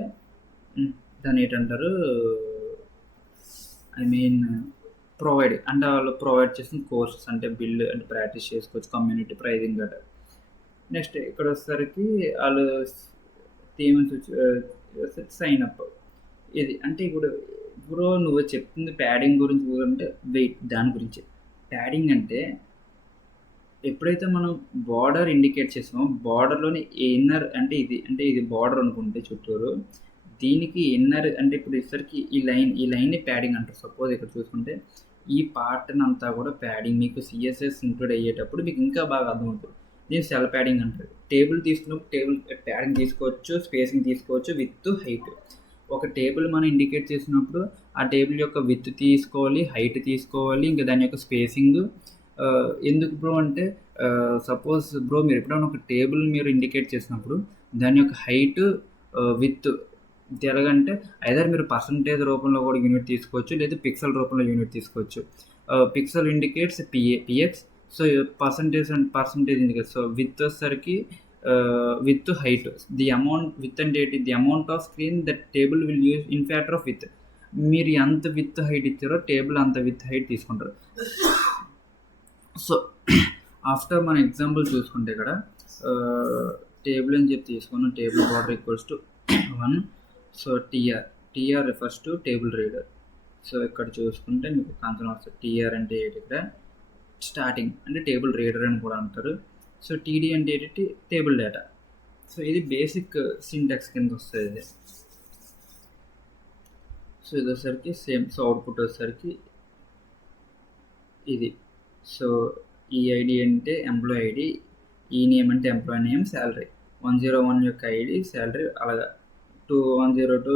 దాన్ని ఏంటంటారు, ఐ మీన్ ప్రొవైడ్ అంటే వాళ్ళు ప్రొవైడ్ చేసిన కోర్సెస్ అంటే బిల్డ్ అంటే ప్రాక్టీస్ చేసుకోవచ్చు, కమ్యూనిటీ ప్రైజింగ్ గట్రా. నెక్స్ట్ ఇక్కడ వచ్చేసరికి వాళ్ళు థీమ్స్ సైన్ అప్. ఇది అంటే ఇప్పుడు నువ్వు చెప్తుంది ప్యాడింగ్ గురించి అంటే వెయిట్ దాని గురించి. ప్యాడింగ్ అంటే ఎప్పుడైతే మనం బార్డర్ ఇండికేట్ చేసామో బార్డర్లోని ఇన్నర్ అంటే ఇది బార్డర్ అనుకుంటే చుట్టూరు, దీనికి ఇన్నర్ అంటే ఇప్పుడు ఇసరికి ఈ లైన్ని ప్యాడింగ్ అంటారు. సపోజ్ ఇక్కడ చూసుకుంటే ఈ పార్ట్ని అంతా కూడా ప్యాడింగ్ మీకు సిఎస్ఎస్ ఇంక్లూడ్ అయ్యేటప్పుడు మీకు ఇంకా బాగా అర్థమవుతుంది. దీన్ని సెల్ ప్యాడింగ్ అంటారు. టేబుల్ తీసుకున్నప్పుడు టేబుల్ ప్యాడింగ్ తీసుకోవచ్చు, స్పేసింగ్ తీసుకోవచ్చు, విత్ హైట్. ఒక టేబుల్ మనం ఇండికేట్ చేసినప్పుడు ఆ టేబుల్ యొక్క విత్ తీసుకోవాలి, హైట్ తీసుకోవాలి, ఇంకా దాని యొక్క స్పేసింగ్. ఎందుకు బ్రో అంటే సపోజ్ బ్రో మీరు ఎప్పుడైనా ఒక టేబుల్ మీరు ఇండికేట్ చేసినప్పుడు దాని యొక్క హైట్ విత్ ఎలాగంటే ఐదర్ మీరు పర్సంటేజ్ రూపంలో కూడా యూనిట్ తీసుకోవచ్చు, లేదా పిక్సెల్ రూపంలో యూనిట్ తీసుకోవచ్చు. Pixel indicates PX. So percentage indicates. So width వచ్చేసరికి width height. The amount width అంటే ఏంటి, the amount of screen that table will use in factor of width. మీరు ఎంత విత్ హైట్ ఇచ్చారో టేబుల్ అంత విత్ హైట్ తీసుకుంటారు. So after మన example చూసుకుంటే ఇక్కడ టేబుల్ అని చెప్పి తీసుకున్నాం. Table border equals to 1. So TR refers to table reader. So ఇక్కడ చూసుకుంటే మీకు కాన్సెప్ట్ వస్తుంది. టీఆర్ అంటే ఏంటి, ఇక్కడ స్టార్టింగ్ అంటే టేబుల్ రీడర్ అని కూడా అంటారు. సో టీడీ అంటే ఏంటి, టేబుల్ డేటా. సో ఇది బేసిక్ సింటాక్స్ కింద వస్తుంది ఇది. సో ఇది వచ్చేసరికి సేమ్. సో అవుట్పుట్ వచ్చేసరికి ఇది సో ఈఐడి అంటే ఎంప్లాయీ ఐడి, ఈ నేమ్ అంటే ఎంప్లాయీ నేమ్, శాలరీ 101 యొక్క ఐడి, శాలరీ అలాగా 102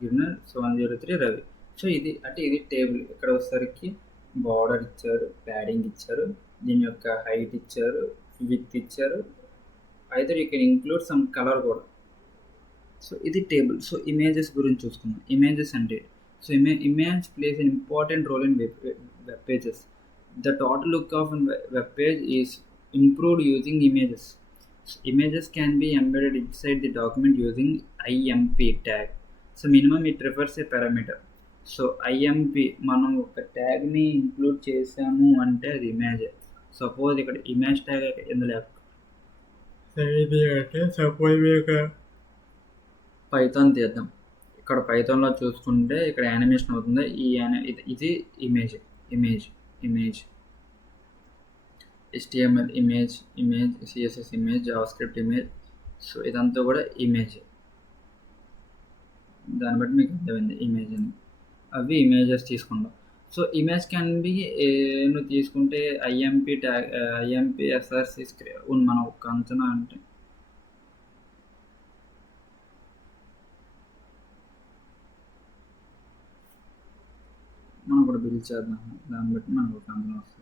గిన్నర్, సో 103 రవి. సో ఇది అంటే ఇది టేబుల్. ఇక్కడ వచ్చేసరికి బార్డర్ ఇచ్చారు, ప్యాడింగ్ ఇచ్చారు, దీని యొక్క హైట్ ఇచ్చారు, విత్ ఇచ్చారు, అయితే you can include some colour కూడా. సో ఇది టేబుల్. సో ఇమేజెస్ గురించి చూసుకుందాం. ఇమేజెస్ అంటే so image plays an important role in web pages. The total look of web page is improved using images. Images can be embedded inside the document using IMP tag. So minimum it refers a parameter. So IMP మనం ఒక ట్యాగ్ని include చేసాము అంటే అది image. Suppose ఇక్కడ image tag ఇందులో ఇది అంటే suppose మీకు పైథాన్ తీద్దాం. ఇక్కడ పైథాన్లో చూసుకుంటే ఇక్కడ యానిమేషన్ అవుతుంది. ఇది image image image HTML image, CSS image, JavaScript image. So ఇదంతా కూడా ఇమేజ్. దాన్ని బట్టి మీకు అర్థమైంది ఇమేజ్ అని. అవి ఇమేజెస్ తీసుకుంటాం. సో ఇమేజ్ క్యాన్ బి నువ్వు తీసుకుంటే ఐఎంపి ట్యాగ్, ఐఎంపి ఎస్ఆర్సి మనం ఒక అంచనా అంటే మనం కూడా బిల్ చేద్దాం. దాన్ని బట్టి మనకు ఒక అంచనా వస్తుంది.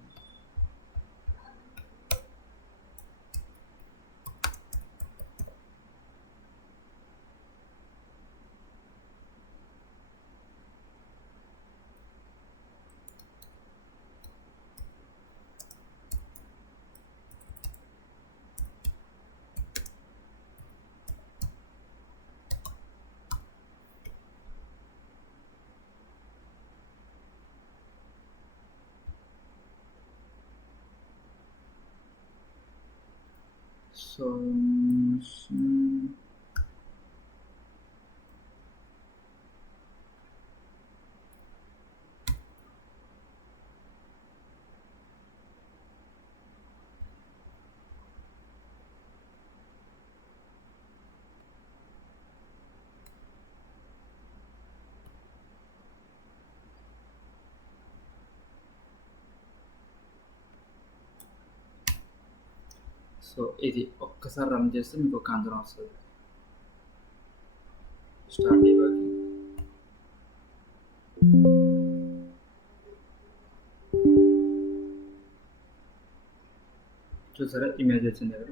సో సో ఇది ఒక్కసారి రన్ చేస్తే మీకు ఒక అంచనా వస్తుంది. Start debugging. చూసారా ఇమేజ్ వచ్చింది దగ్గర.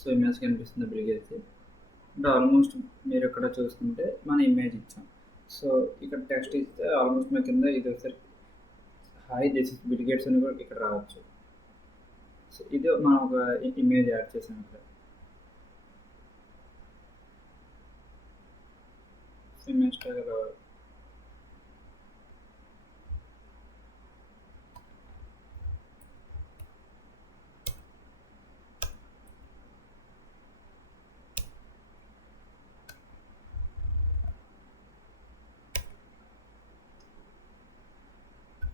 సో ఇమేజ్ కనిపిస్తుంది బిల్గేసి. అంటే ఆల్మోస్ట్ మీరు ఇక్కడ చూసుకుంటే మన ఇమేజ్ ఇచ్చాం. సో ఇక్కడ టెక్స్ట్ ఇస్తే ఆల్మోస్ట్ మన కింద ఇది వచ్చేసరికి hi this is bill gates అని కూడా ఇక్కడ రావచ్చు. సో ఇది మనం ఒక ఇమేజ్ యాడ్ చేసాం ఇక్కడ. ఇమేజ్ ట్యాగ్ రావాలి.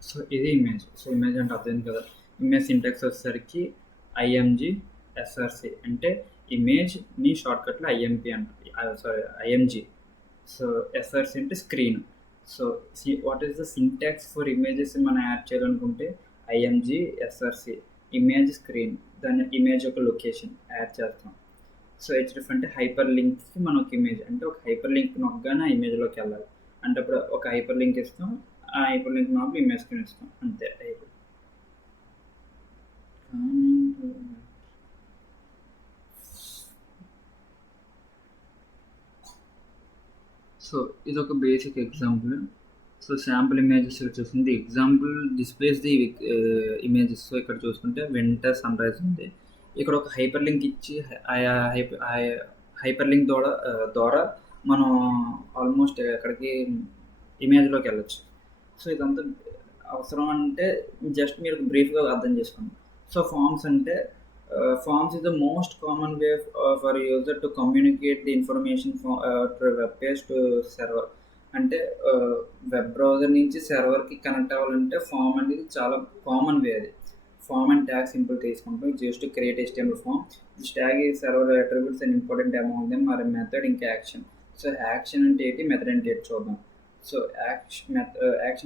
సో ఇది ఇమేజ్. సో ఇమేజ్ అంటే అర్థం కదా. ఇమేజ్ సింటాక్స్ వచ్చేసరికి ఐఎంజి ఎస్ఆర్సి అంటే ఇమేజ్ని షార్ట్కట్లో ఐఎంపి అంటారు, సారీ ఐఎంజి. సో ఎస్ఆర్సి అంటే screen. So what is the syntax for images మనం యాడ్ చేయాలనుకుంటే ఐఎంజి ఎస్ఆర్సి ఇమేజ్ స్క్రీన్, దాని ఇమేజ్ యొక్క లొకేషన్ యాడ్ చేస్తాం. సో హెచ్డిఎఫ్ అంటే హైపర్ లింక్కి మనం ఒక ఇమేజ్ అంటే ఒక హైపర్ లింక్ నొక్కగానే ఆ ఇమేజ్లోకి వెళ్ళాలి. అంటే అప్పుడు ఒక హైపర్ లింక్ ఇస్తాం, ఆ హైపర్ లింక్ నొక్కి ఇమేజ్ స్క్రీన్ ఇస్తాం, అంతే అయిపోయింది. సో ఇది ఒక basic example. So sample images చూస్తుంది. Example displays the images. So ఇక్కడ చూసుకుంటే వింటర్ సన్ రైజ్ ఉంది. ఇక్కడ ఒక హైపర్ లింక్ ఇచ్చి హైపర్ లింక్ ద్వారా మనం ఆల్మోస్ట్ ఎక్కడికి ఇమేజ్లోకి వెళ్ళచ్చు. సో ఇదంతా అవసరం అంటే జస్ట్ మీరు బ్రీఫ్గా అర్థం చేసుకోండి. సో ఫార్మ్స్ అంటే forms is the most common way for a user to communicate the information to web page to server. అంటే వెబ్ బ్రౌజర్ నుంచి సర్వర్కి కనెక్ట్ అవ్వాలంటే ఫామ్ అనేది చాలా కామన్ వే. అది ఫామ్ అండ్ ట్యాగ్ సింపుల్ తీసుకుంటాం. Just to create HTML form. This tag ఈ server attributes and important amount them are method ఇంకా action. So action అంటే ఏంటి, మెథడ్ అంటే ఏంటి చూద్దాం. So action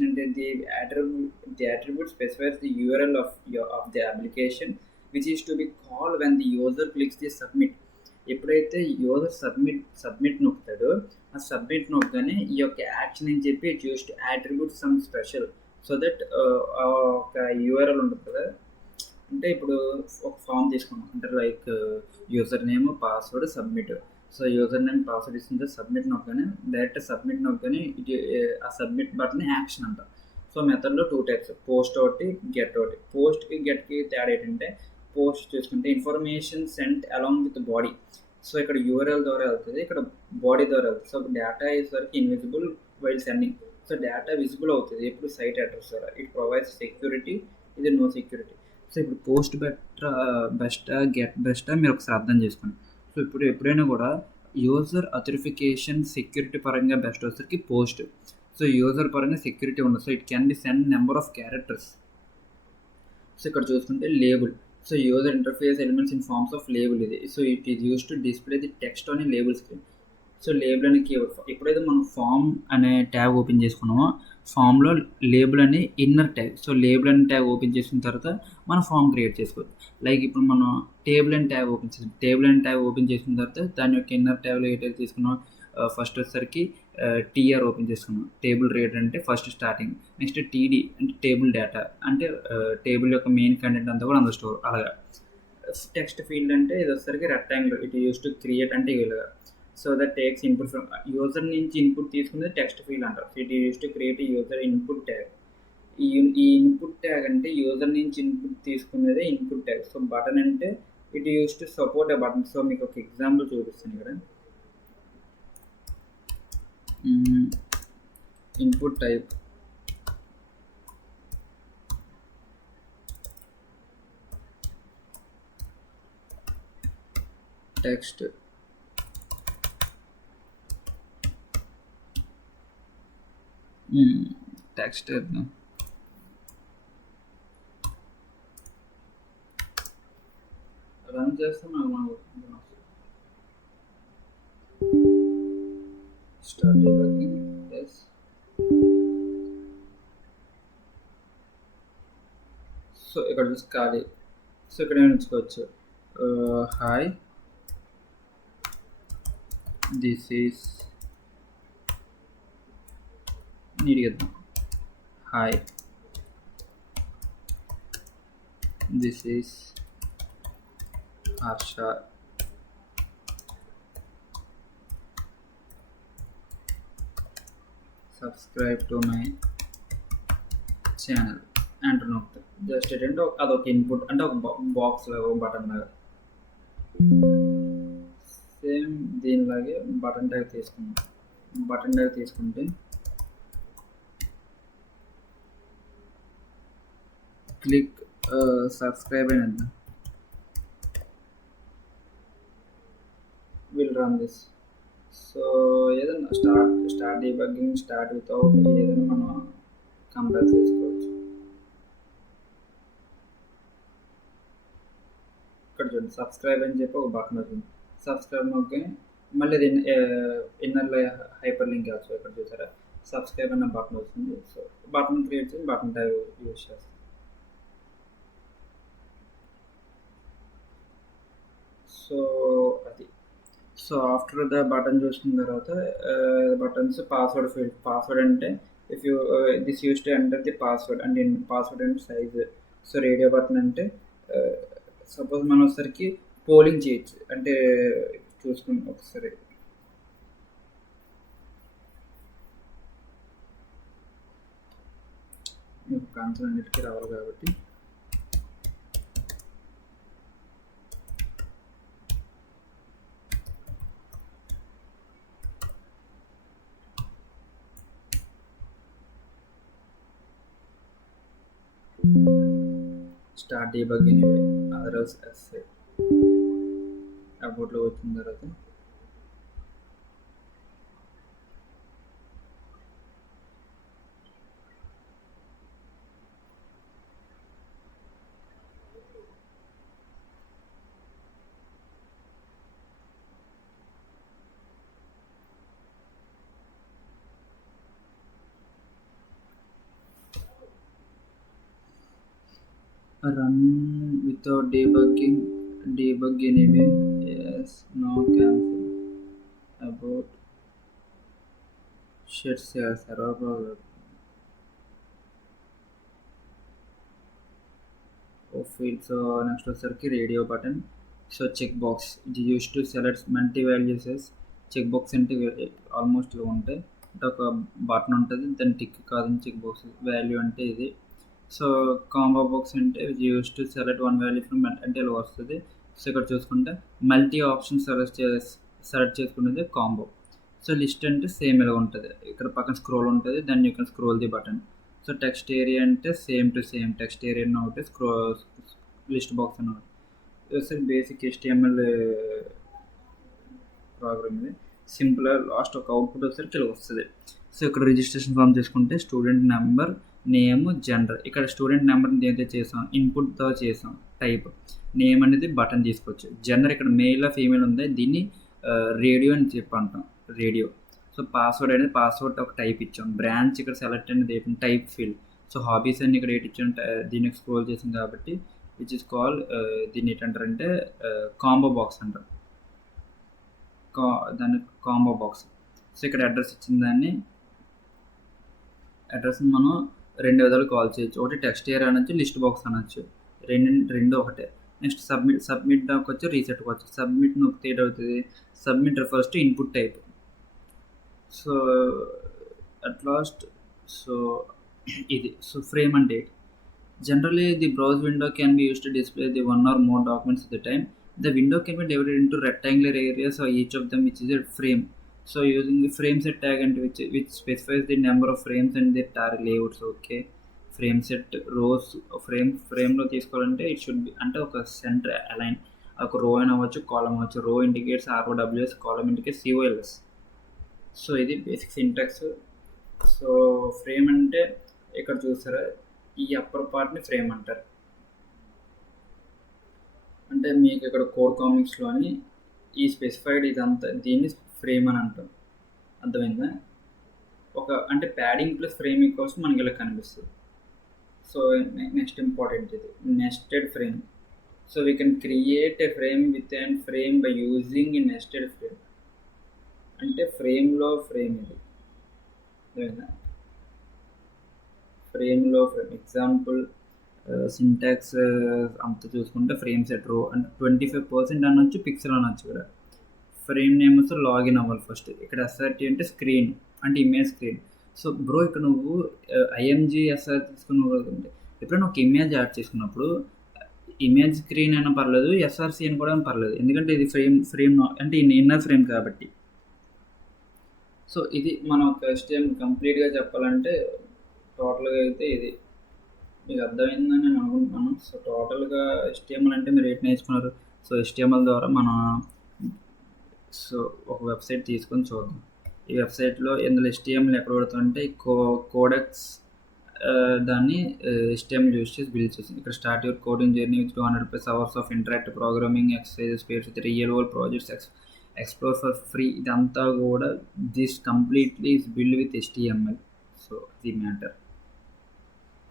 అంటే the attribute specifies the URL of the application which is to be called when the user clicks the submit. ఎప్పుడైతే user submit నొక్కుతాడో ఆ submit నొక్కగానే ఈ యొక్క యాక్షన్ అని చెప్పి just attribute some special so that ఒక URL ఉంటుంది కదా. అంటే ఇప్పుడు ఒక ఫామ్ తీసుకున్నాం అంటే like user name password submit. So user name password ఇస్తుంది సబ్మిట్ నొక్కగానే డైరెక్ట్ సబ్మిట్ నొక్కగానే ఇది ఆ సబ్మిట్ బటన్ యాక్షన్ అంట. సో మెథడ్లో 2 టైప్స్, పోస్ట్ ఒకటి గెట్ ఒకటి. పోస్ట్కి గెట్కి తేడా ఏంటంటే పోస్ట్ చూసుకుంటే information sent along with body. So ఇక్కడ యూఆర్ఎల్ ద్వారా వెళ్తుంది, ఇక్కడ బాడీ ద్వారా వెళ్తుంది. సో డేటా ఇస్ వరకు invisible while sending. So data visible అవుతుంది ఎప్పుడు సైట్ అడ్రస్ ద్వారా. ఇట్ ప్రొవైడ్స్ సెక్యూరిటీ, ఇది నో సెక్యూరిటీ. సో ఇప్పుడు పోస్ట్ బెస్టా గెట్ బెస్టా మీరు ఒకసారి అర్థం చేసుకోండి. సో ఇప్పుడు ఎప్పుడైనా కూడా యూజర్ అథెంటిఫికేషన్ సెక్యూరిటీ పరంగా బెస్ట్ వచ్చేసరికి పోస్ట్. సో యూజర్ పరంగా సెక్యూరిటీ ఉండదు. So it can be send number of characters. So ఇక్కడ చూసుకుంటే label. So user interface elements in forms of label ఇది. So it is use to display the text on label screen. So label అనే keyword. ఎప్పుడైతే మనం form అనే tag open చేసుకున్నామో ఫామ్లో label అనే ఇన్నర్ ట్యాగ్. సో లేబుల్ అనే tag open చేసిన తర్వాత మనం ఫామ్ క్రియేట్ చేసుకోవచ్చు. లైక్ ఇప్పుడు మనం టేబుల్ అండ్ ట్యాగ్ ఓపెన్ చేసాం. టేబుల్ అండ్ ట్యాగ్ ఓపెన్ చేసిన తర్వాత దాని యొక్క ఇన్నర్ ట్యాగ్లో ఏదైతే తీసుకున్నాం ఫస్ట్ వచ్చేసరికి టీఆర్ ఓపెన్ చేసుకున్నాం. టేబుల్ రేట్ అంటే ఫస్ట్ స్టార్టింగ్. నెక్స్ట్ టీడీ అంటే టేబుల్ డేటా అంటే టేబుల్ యొక్క మెయిన్ కంటెంట్ అంతా కూడా అందులో స్టోర్. అలాగా టెక్స్ట్ ఫీల్డ్ అంటే ఇది వచ్చేసరికి rectangular. It use to create అంటే ఇలాగా. So that takes input from user నుంచి ఇన్పుట్ తీసుకునేది టెక్స్ట్ ఫీల్డ్ అంటారు. It use to create user input tag. ఈ ఇన్పుట్ ట్యాగ్ అంటే యూజర్ నుంచి ఇన్పుట్ తీసుకునేదే ఇన్పుట్ ట్యాగ్. సో బటన్ అంటే it use to support a button. So మీకు ఒక ఎగ్జాంపుల్ చూపిస్తాను ఇక్కడ. Input type text. టెక్స్ట్ వేద్దాం. రన్ చేస్తాం. Start debugging. ఎస్. సో ఇక్కడ చూసి ఖాళీ. సో ఇక్కడ ఏమి ఉంచుకోవచ్చు. హాయ్ దిస్ ఈస్ నీడిద్దాం. Hi this is Harsha. Subscribe to my channel. Enter నొక్కుతాం. జస్ట్ ఏంటంటే అదొక ఇన్పుట్ అంటే ఒక బాక్స్ లాగా బటన్ లాగా. సేమ్ దీనిలాగే బటన్ ట్యాగ్ తీసుకుంటాం. బటన్ ట్యాగ్ తీసుకుంటే క్లిక్ సబ్స్క్రైబ్ అని అందాం. Will run this. సో ఏదైనా స్టార్ట్ డీబగ్గింగ్, స్టార్ట్ వితౌట్ ఏదైనా మనం కంపేర్ చేసుకోవచ్చు. ఇక్కడ చూడండి సబ్స్క్రైబ్ అని చెప్పి ఒక బటన్ వచ్చింది. సబ్స్క్రైబ్ నొక్కి మళ్ళీ అది ఇన్నర్లో హైపర్ లింక్వచ్చు. ఇక్కడ చూసారా సబ్స్క్రైబ్ అన్న బటన్ వస్తుంది. సో బటన్ క్రియేట్ చేసి బటన్ ట్యాగ్ యూజ్ చేస్తాం. సో అది. సో ఆఫ్టర్ ద బటన్ చూసుకున్న తర్వాత బటన్స్ పాస్వర్డ్ ఫీల్డ్. పాస్వర్డ్ అంటే if you this use to enter the password and password and size. So radio button అంటే suppose మనం ఒకసారికి polling చేయొచ్చు. అంటే చూసుకుని ఒకసారి మీకు కాన్సల్ అన్నిటికీ రావాలి కాబట్టి స్టార్ట్ డీబగ్గింగ్ అదర్స్ ఎస్ఏ అబౌట్లో వచ్చిన తర్వాత Run without debugging. Debug anyway. Yes. No. Cancel. About shit server problem. Oh, field. So next వచ్చరికి radio button. So check box ఇది use to select multi values. Check box అంటే almost ఇలా ఉంటాయి. అంటే ఒక button ఉంటుంది, దాని టిక్ కాదని చెక్ బాక్స్. వాల్యూ అంటే ఇది. సో కాంబో బాక్స్ అంటే use to select one value from అంటే ఇలా వస్తుంది. సో ఇక్కడ చూసుకుంటే మల్టీ ఆప్షన్ సెలెక్ట్ చేసుకునేది కాంబో. సో లిస్ట్ అంటే సేమ్ ఇలా ఉంటుంది. ఇక్కడ పక్కన స్క్రోల్ ఉంటుంది, దాన్ని you can scroll the button. So text area అంటే same to same text area ఒకటి, లిస్ట్ బాక్స్ అని ఒకటి. సో బేసిక్ HTML ప్రోగ్రామ్ ఇది. సింపుల్ లాస్ట్ ఒక అవుట్పుట్ వచ్చేసరికి ఇలా వస్తుంది. సో ఇక్కడ రిజిస్ట్రేషన్ ఫామ్ తీసుకుంటే స్టూడెంట్ నెంబర్, నేమ్, జెండర్. ఇక్కడ స్టూడెంట్ నెంబర్ని దేనితో చేసాం, ఇన్పుట్తో చేసాం. టైప్ నేమ్ అనేది బటన్ తీసుకోవచ్చు. జెండర్ ఇక్కడ మెయిల్ ఫీమేల్ ఉంది, దీన్ని రేడియో అని చెప్పి అంటాం, రేడియో. సో పాస్వర్డ్ అనేది పాస్వర్డ్ ఒక టైప్ ఇచ్చాం. బ్రాంచ్ ఇక్కడ సెలెక్ట్ అనేది టైప్ ఫీల్డ్. సో హాబీస్ అన్ని ఇక్కడ ఇచ్చాం, దీనికి స్క్రోల్ చేసాం కాబట్టి విచ్ ఇస్ కాల్ దీన్ని ఏంటంటారంటే కాంబో బాక్స్ అంటారు. దాన్ని కాంబో బాక్స్. సో ఇక్కడ అడ్రస్ ఇచ్చిన దాన్ని అడ్రస్ని మనం రెండు విధాలు కాల్ చేయొచ్చు. ఒకటి టెక్స్ట్ ఏరియా అనొచ్చు, లిస్ట్ బాక్స్ అనొచ్చు. రెండు ఒకటే. నెక్స్ట్ సబ్మిట్ దాకొచ్చు, రీసెట్కి వచ్చు. సబ్మిట్ నొక్కితే ఏటవుతుంది, submit refers to input type. So at last so ఇది. So frame and date. Generally, the browse window can be used to display the one or more documents at a time. The window can be divided into rectangular areas, or each of them which is a frame. So using the frame set tag and which specifies the number of frames and their tag layouts. Okay, frame set rows frame లో తీసుకోవాలంటే it should be అంటే ఒక centre align, ఒక రో అయినా అవ్వచ్చు, column అవ్వచ్చు. రో indicates ROWS, column indicates COLS. So ఇది బేసిక్ సింటాక్స్. సో ఫ్రేమ్ అంటే ఇక్కడ చూస్తారా, ఈ అప్పర్ పార్ట్ని ఫ్రేమ్ అంటారు. అంటే మీకు ఇక్కడ కోడ్ కామిక్స్లోని ఈ స్పెసిఫైడ్ ఇదంతా దీన్ని ఫ్రేమ్ అని అంటాం. అర్థమైందా? ఒక అంటే ప్యాడింగ్ ప్లస్ ఫ్రేమింగ్ కోసం మనకి ఇలా కనిపిస్తుంది. సో నెక్స్ట్ ఇంపార్టెంట్ ఇది nested frame. So we can create a frame with and frame by using ఈ నెస్టెడ్ ఫ్రేమ్. అంటే ఫ్రేమ్లో ఫ్రేమ్ ఇది. అర్థమైందా? ఫ్రేమ్లో ఫ్రేమ్ ఎగ్జాంపుల్ సింటాక్స్ అంత చూసుకుంటే ఫ్రేమ్ సెట్ రో అంటే 25% అనొచ్చు, పిక్సెల్ అనొచ్చు. ఇక్కడ ఫ్రేమ్ నేమ్ వస్తే లాగిన్ అవ్వాలి ఫస్ట్. ఇక్కడ SRT అంటే స్క్రీన్ అంటే ఇమేజ్ స్క్రీన్. సో బ్రో ఇక్కడ నువ్వు IMG SR తీసుకున్నావు కదంటే, ఎప్పుడైనా ఒక ఇమేజ్ యాడ్ చేసుకున్నప్పుడు ఇమేజ్ స్క్రీన్ అయినా పర్లేదు, SRC అని కూడా పర్లేదు, ఎందుకంటే ఇది ఫ్రేమ్ అంటే ఇన్నర్ ఫ్రేమ్ కాబట్టి. సో ఇది మనం ఒక HTML కంప్లీట్గా చెప్పాలంటే టోటల్గా అయితే ఇది మీకు అర్థమైందని నేను అనుకుంటున్నాను. సో టోటల్గా HTML అంటే మీరు ఏంటి నేర్చుకున్నారు. సో HTML ద్వారా మనం సో ఒక వెబ్సైట్ తీసుకొని చూద్దాం. ఈ వెబ్సైట్లో ఇందులో HTML ఎక్కడ పడుతుందంటే కోడెక్స్ దాన్ని HTML యూజ్ చేసి బిల్డ్ చేసింది. ఇక్కడ start your coding journey with 200+ hours of interactive programming exercises pairs with real world projects explore for free. ఇదంతా కూడా this completely is build with HTML. So the matter.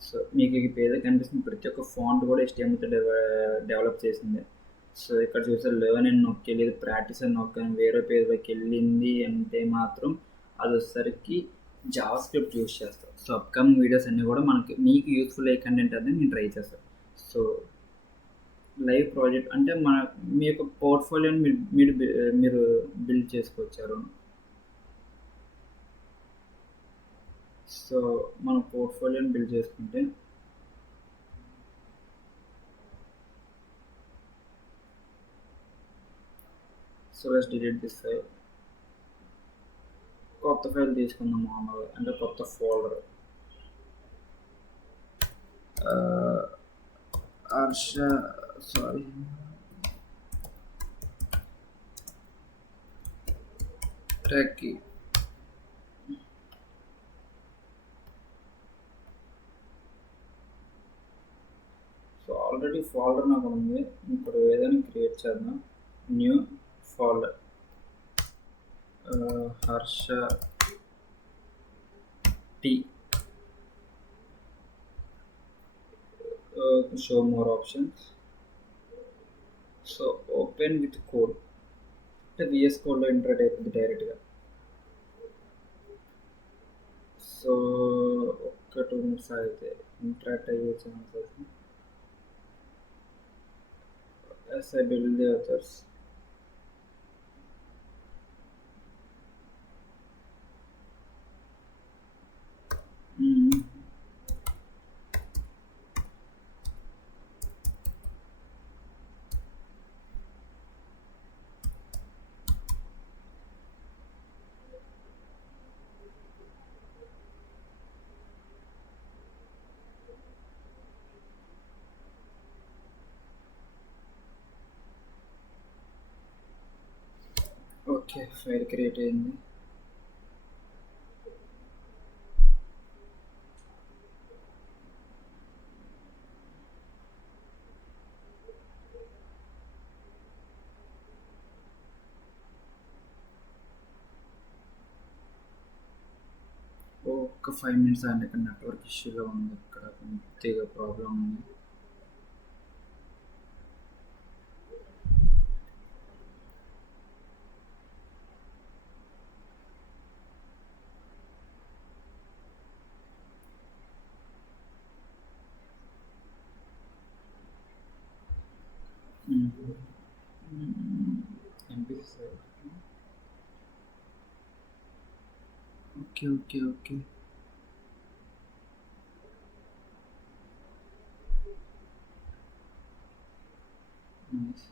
So మీకు ఈ పేద కనిపిస్తుంది ప్రతి ఒక్క ఫాంట్ కూడా HTMLతో డెవలప్ చేసింది. సో ఇక్కడ చూస్తే లెర్న్ అని నొక్కి లేదు ప్రాక్టీస్ అని నొక్కాను, వేరే పేజ్లోకి వెళ్ళింది అంటే మాత్రం అది వచ్చేసరికి జావా స్క్రిప్ట్ యూస్ చేస్తాం. సో అప్కమింగ్ వీడియోస్ అన్నీ కూడా మీకు యూస్ఫుల్ అయ్యే కంటెంట్ అనేది నేను ట్రై చేస్తాను. సో లైవ్ ప్రాజెక్ట్ అంటే మీ యొక్క పోర్ట్ఫోలియోని మీరు బిల్డ్ చేసుకొచ్చారు. సో మన పోర్ట్ఫోలియోని బిల్డ్ చేసుకుంటే so let's delete this file. కొత్త ఫైల్ తీసుకుందాం మామూలుగా, అంటే కొత్త folder. Techie. So already folder నాకు ఉంది, ఇప్పుడు ఏదైనా క్రియేట్ చేద్దాం. New folder Harsha T. show more options. So open with code. అంటే VS కోడ్లో ఇంటర్ట్ అయిపోతుంది డైరెక్ట్గా. సో ఒక్క 2 minutes అయితే ఇంటరాక్ట్ అయ్యే ఛాన్స్ అయితే as I build the others. Mm. Okay file create అయింది. ఒక 5 minutes అండి. ఇక్కడ నెట్వర్క్ ఇష్యూగా ఉంది, ఇక్కడ కొద్దిగా ప్రాబ్లం ఉంది. MP okay okay okay. Nice.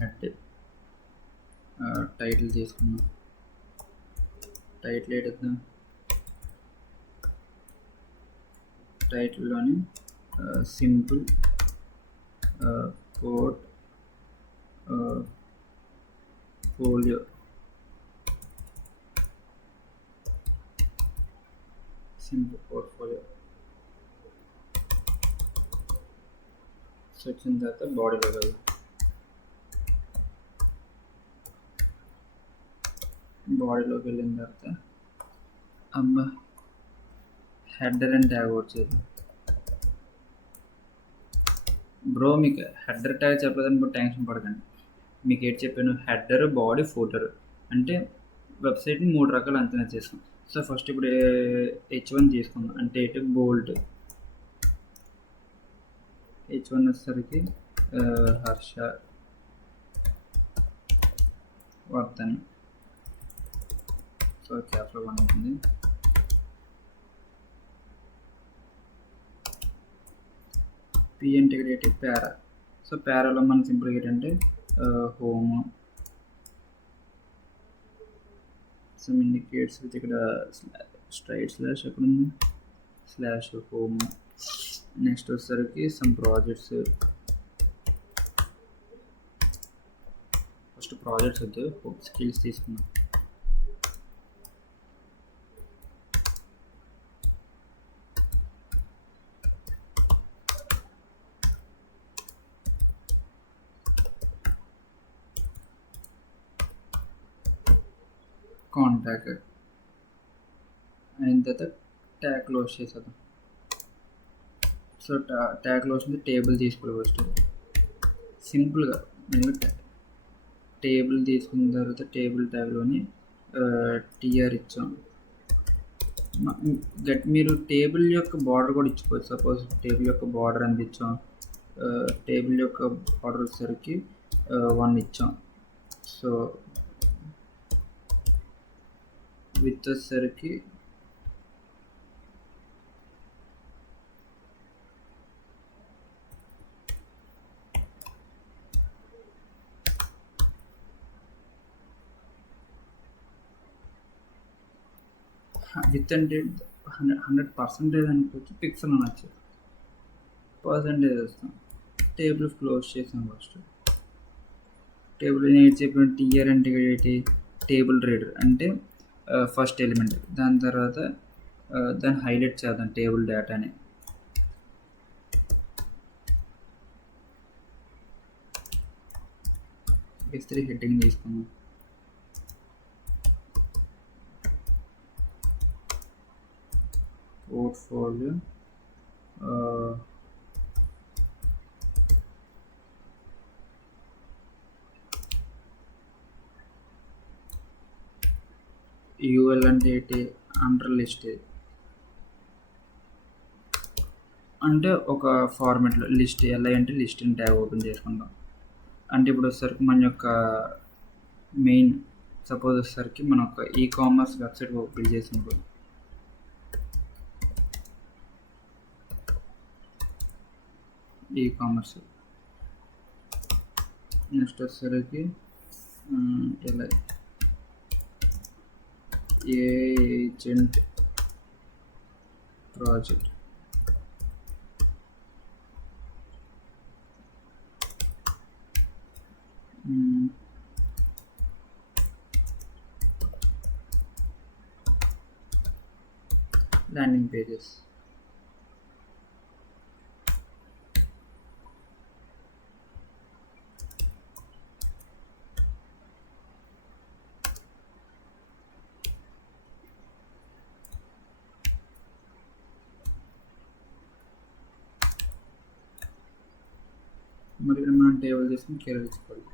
Head title తీసుకుందాం. టైటిల్ ఎడుద్దాం. టైటిల్లోని simple portfolio. Simple portfolio. So వచ్చిన తర్వాత బాడీలో కదా, బాడీలోకి వెళ్ళిన తర్వాత అమ్మ హెడర్ అండ్ ట్యాగ్ వచ్చేది. బ్రో మీకు హెడర్ ట్యాగ్ చెప్పలేదని ఇప్పుడు టెన్షన్ పడకండి. మీకు ఏంటి చెప్పాను, హెడర్, బాడీ, ఫోటోర్ అంటే వెబ్సైట్ని 3 రకాలు అంచనా చేసాం. సో ఫస్ట్ ఇప్పుడు H1 తీసుకుందాం. అంటే ఇటు బోల్డ్. H1 వచ్చేసరికి హర్ష వర్ధన్. సో క్యాప్లో 1 అవుతుంది. P integrative para. సో ప్యారాలో మనం సింపుల్గా ఏంటంటే హోమ్. సమ్ ఇండికేట్స్ విత్ ఇక్కడ స్ట్రైట్ స్లాష్ ఎక్కడ ఉంది, స్లాష్ హోమ్. నెక్స్ట్ వచ్చేసరికి సమ్ ప్రాజెక్ట్స్. ఫస్ట్ ప్రాజెక్ట్స్ వద్దు, స్కిల్స్ తీసుకుందాం. కాంటాక్ట్ అయిన తర్వాత ట్యాగ్ క్లోజ్ చేసేద్దాం. సో ట్యాగ్ క్లోజ్ ఉంది. టేబుల్ తీసుకోవాలి ఫస్ట్ సింపుల్గా. టేబుల్ తీసుకున్న తర్వాత టేబుల్ ట్యాగ్లోని టిఆర్ ఇచ్చాం. మీరు టేబుల్ యొక్క బార్డర్ కూడా ఇచ్చుకోవచ్చు. సపోజ్ టేబుల్ యొక్క బార్డర్ ఎంత ఇచ్చాం, టేబుల్ యొక్క బార్డర్ వచ్చేసరికి 1 ఇచ్చాం. సో విత్ వచ్చేసరికి విత్ అంటే 100% అనుకోవచ్చు, పిక్సెల్ అనొచ్చు. పర్సంటేజ్ వస్తాం. టేబుల్ క్లోజ్ చేసాం ఫస్ట్. టేబుల్ నేను చెప్పిన టియర్ అంటే ఏంటి? టేబుల్ రీడర్ అంటే ఫస్ట్ ఎలిమెంట్. దాని తర్వాత దాన్ని హైలైట్ చేద్దాం టేబుల్ డేటాని. S3 హెడ్డింగ్ తీసుకున్నాం. పోర్ట్ఫోలియో యూఎల్ అంటే ఏంటి? అండర్ లిస్ట్ అంటే ఒక ఫార్మాట్లో లిస్ట్. ఎలా అంటే లిస్ట్ని ట్యాబ్ ఓపెన్ చేసుకుంటాం. అంటే ఇప్పుడు వచ్చేసరికి మన యొక్క మెయిన్ సపోజ్ వచ్చేసరికి మన ఒక కామర్స్ వెబ్సైట్ బిల్డ్ చేసినప్పుడు కామర్స్, నెక్స్ట్ వచ్చేసరికి ఎలా ఏజెంట్ ప్రాజెక్ట్, ల్యాండింగ్ పేజెస్. మరి మనం టేబుల్ తీసుకుని కేర్ తీసుకోవాలి.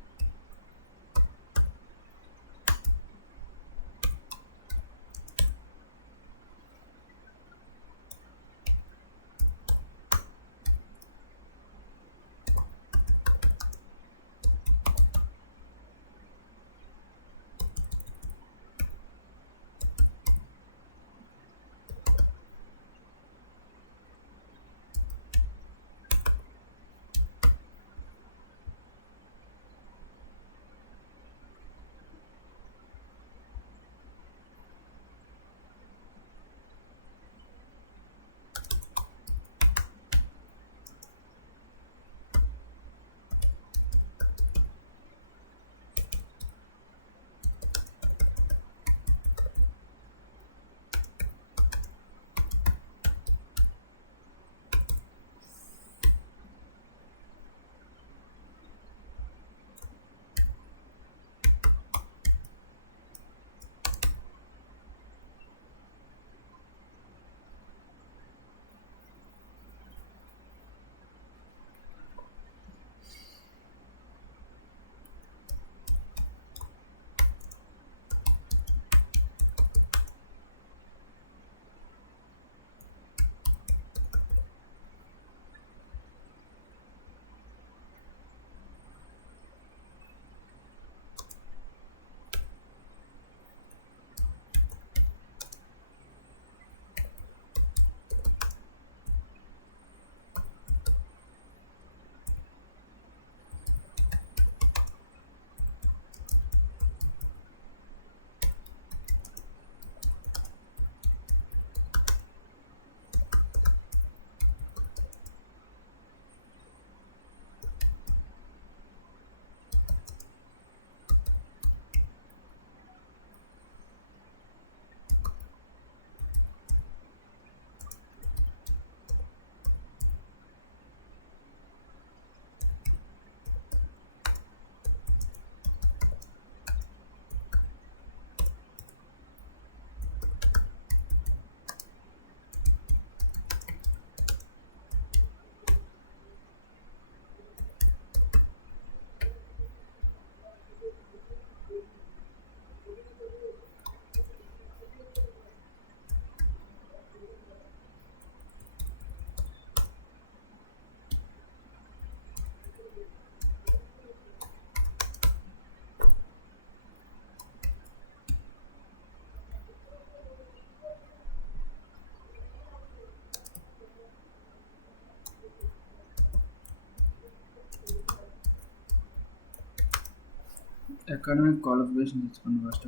అకాడమిక్ క్వాలిఫికేషన్ తెచ్చుకోండి ఫస్ట్.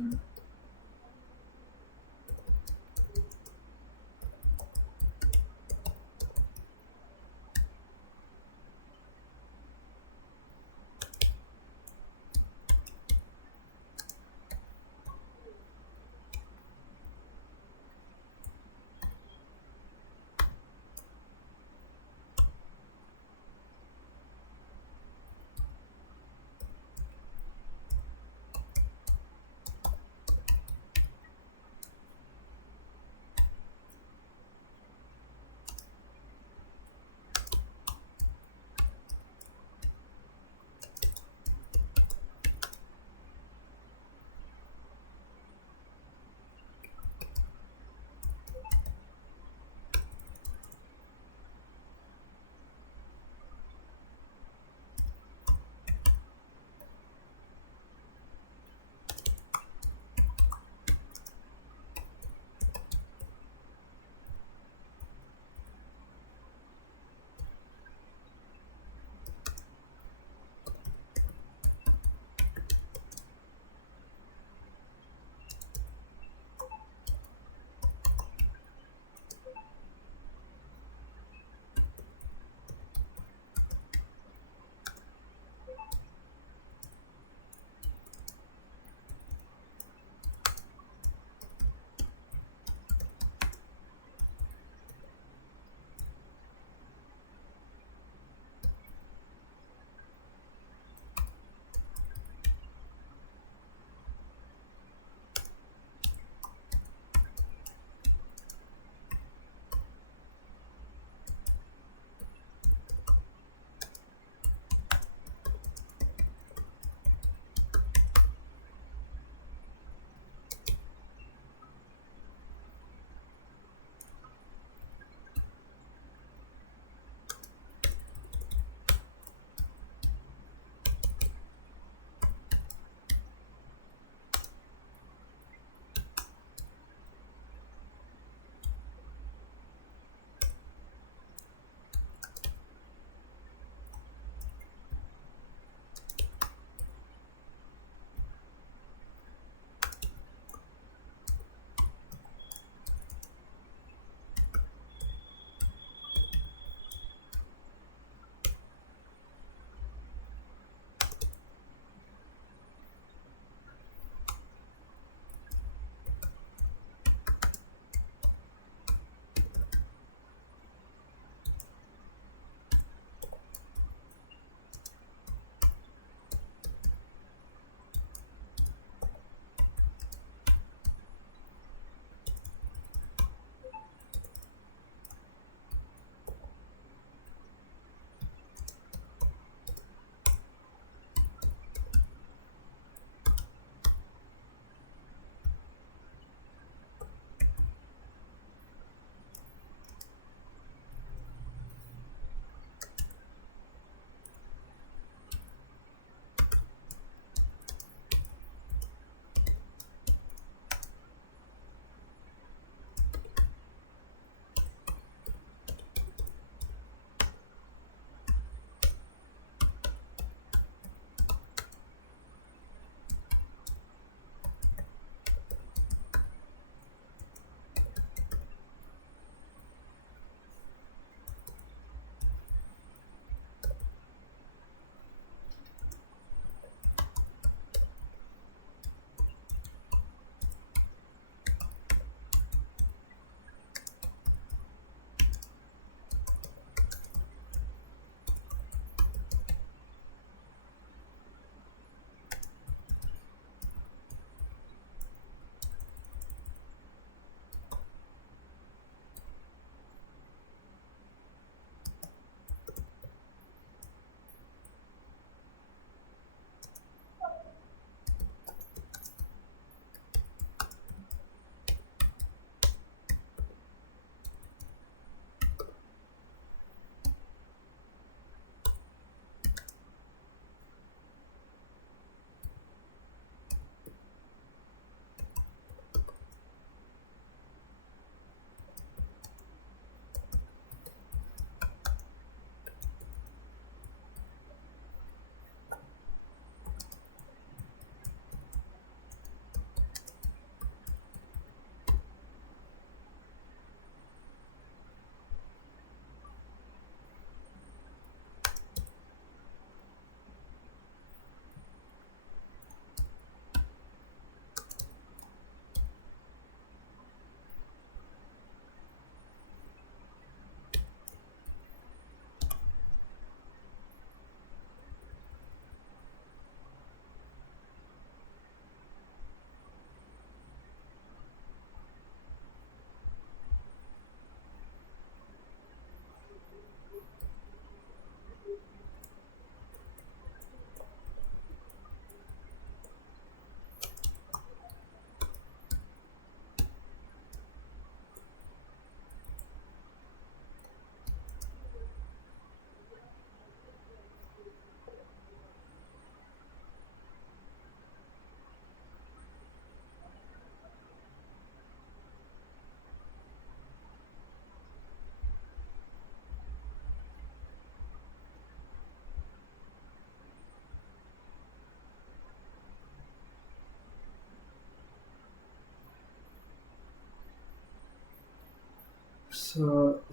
సో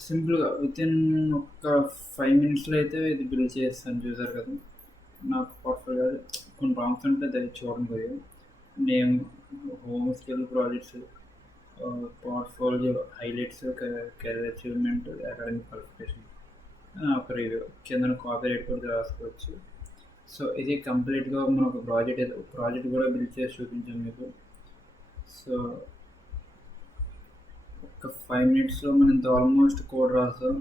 సింపుల్గా వితిన్ ఒక 5 మినిట్స్లో అయితే ఇది బిల్డ్ చేస్తాను. చూసారు కదా, నాకు పోర్ట్ఫోలియో కొన్ని ప్రాంప్ట్స్ ఉంటే అది చూడండి కొద్దిగా. Name, home skill projects, portfolio highlights, career achievement, academic qualification, ఒక రివ్యూ కింద కాపీ రైట్ కూడా రాసుకోవచ్చు. సో ఇది కంప్లీట్గా మనం ఒక ప్రాజెక్ట్ కూడా బిల్డ్ చేసి చూపించాం మీకు. సో ఒక 5 మినిట్స్లో మనం ఇంత ఆల్మోస్ట్ కోడ్ రాస్తాం.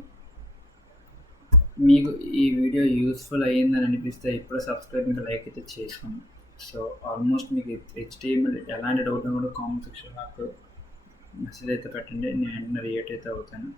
మీకు ఈ వీడియో యూస్ఫుల్ అయ్యిందని అనిపిస్తే ఇప్పుడే సబ్స్క్రైబ్ ఇంకా లైక్ అయితే చేసుకోండి. సో ఆల్మోస్ట్ మీకు హెచ్టిఎంఎల్ ఎలాంటి డౌట్ కూడా కామెంట్ సెక్షన్ నాకు మెసేజ్ అయితే పెట్టండి, నేను రియాక్ట్ అయితే అవుతాను.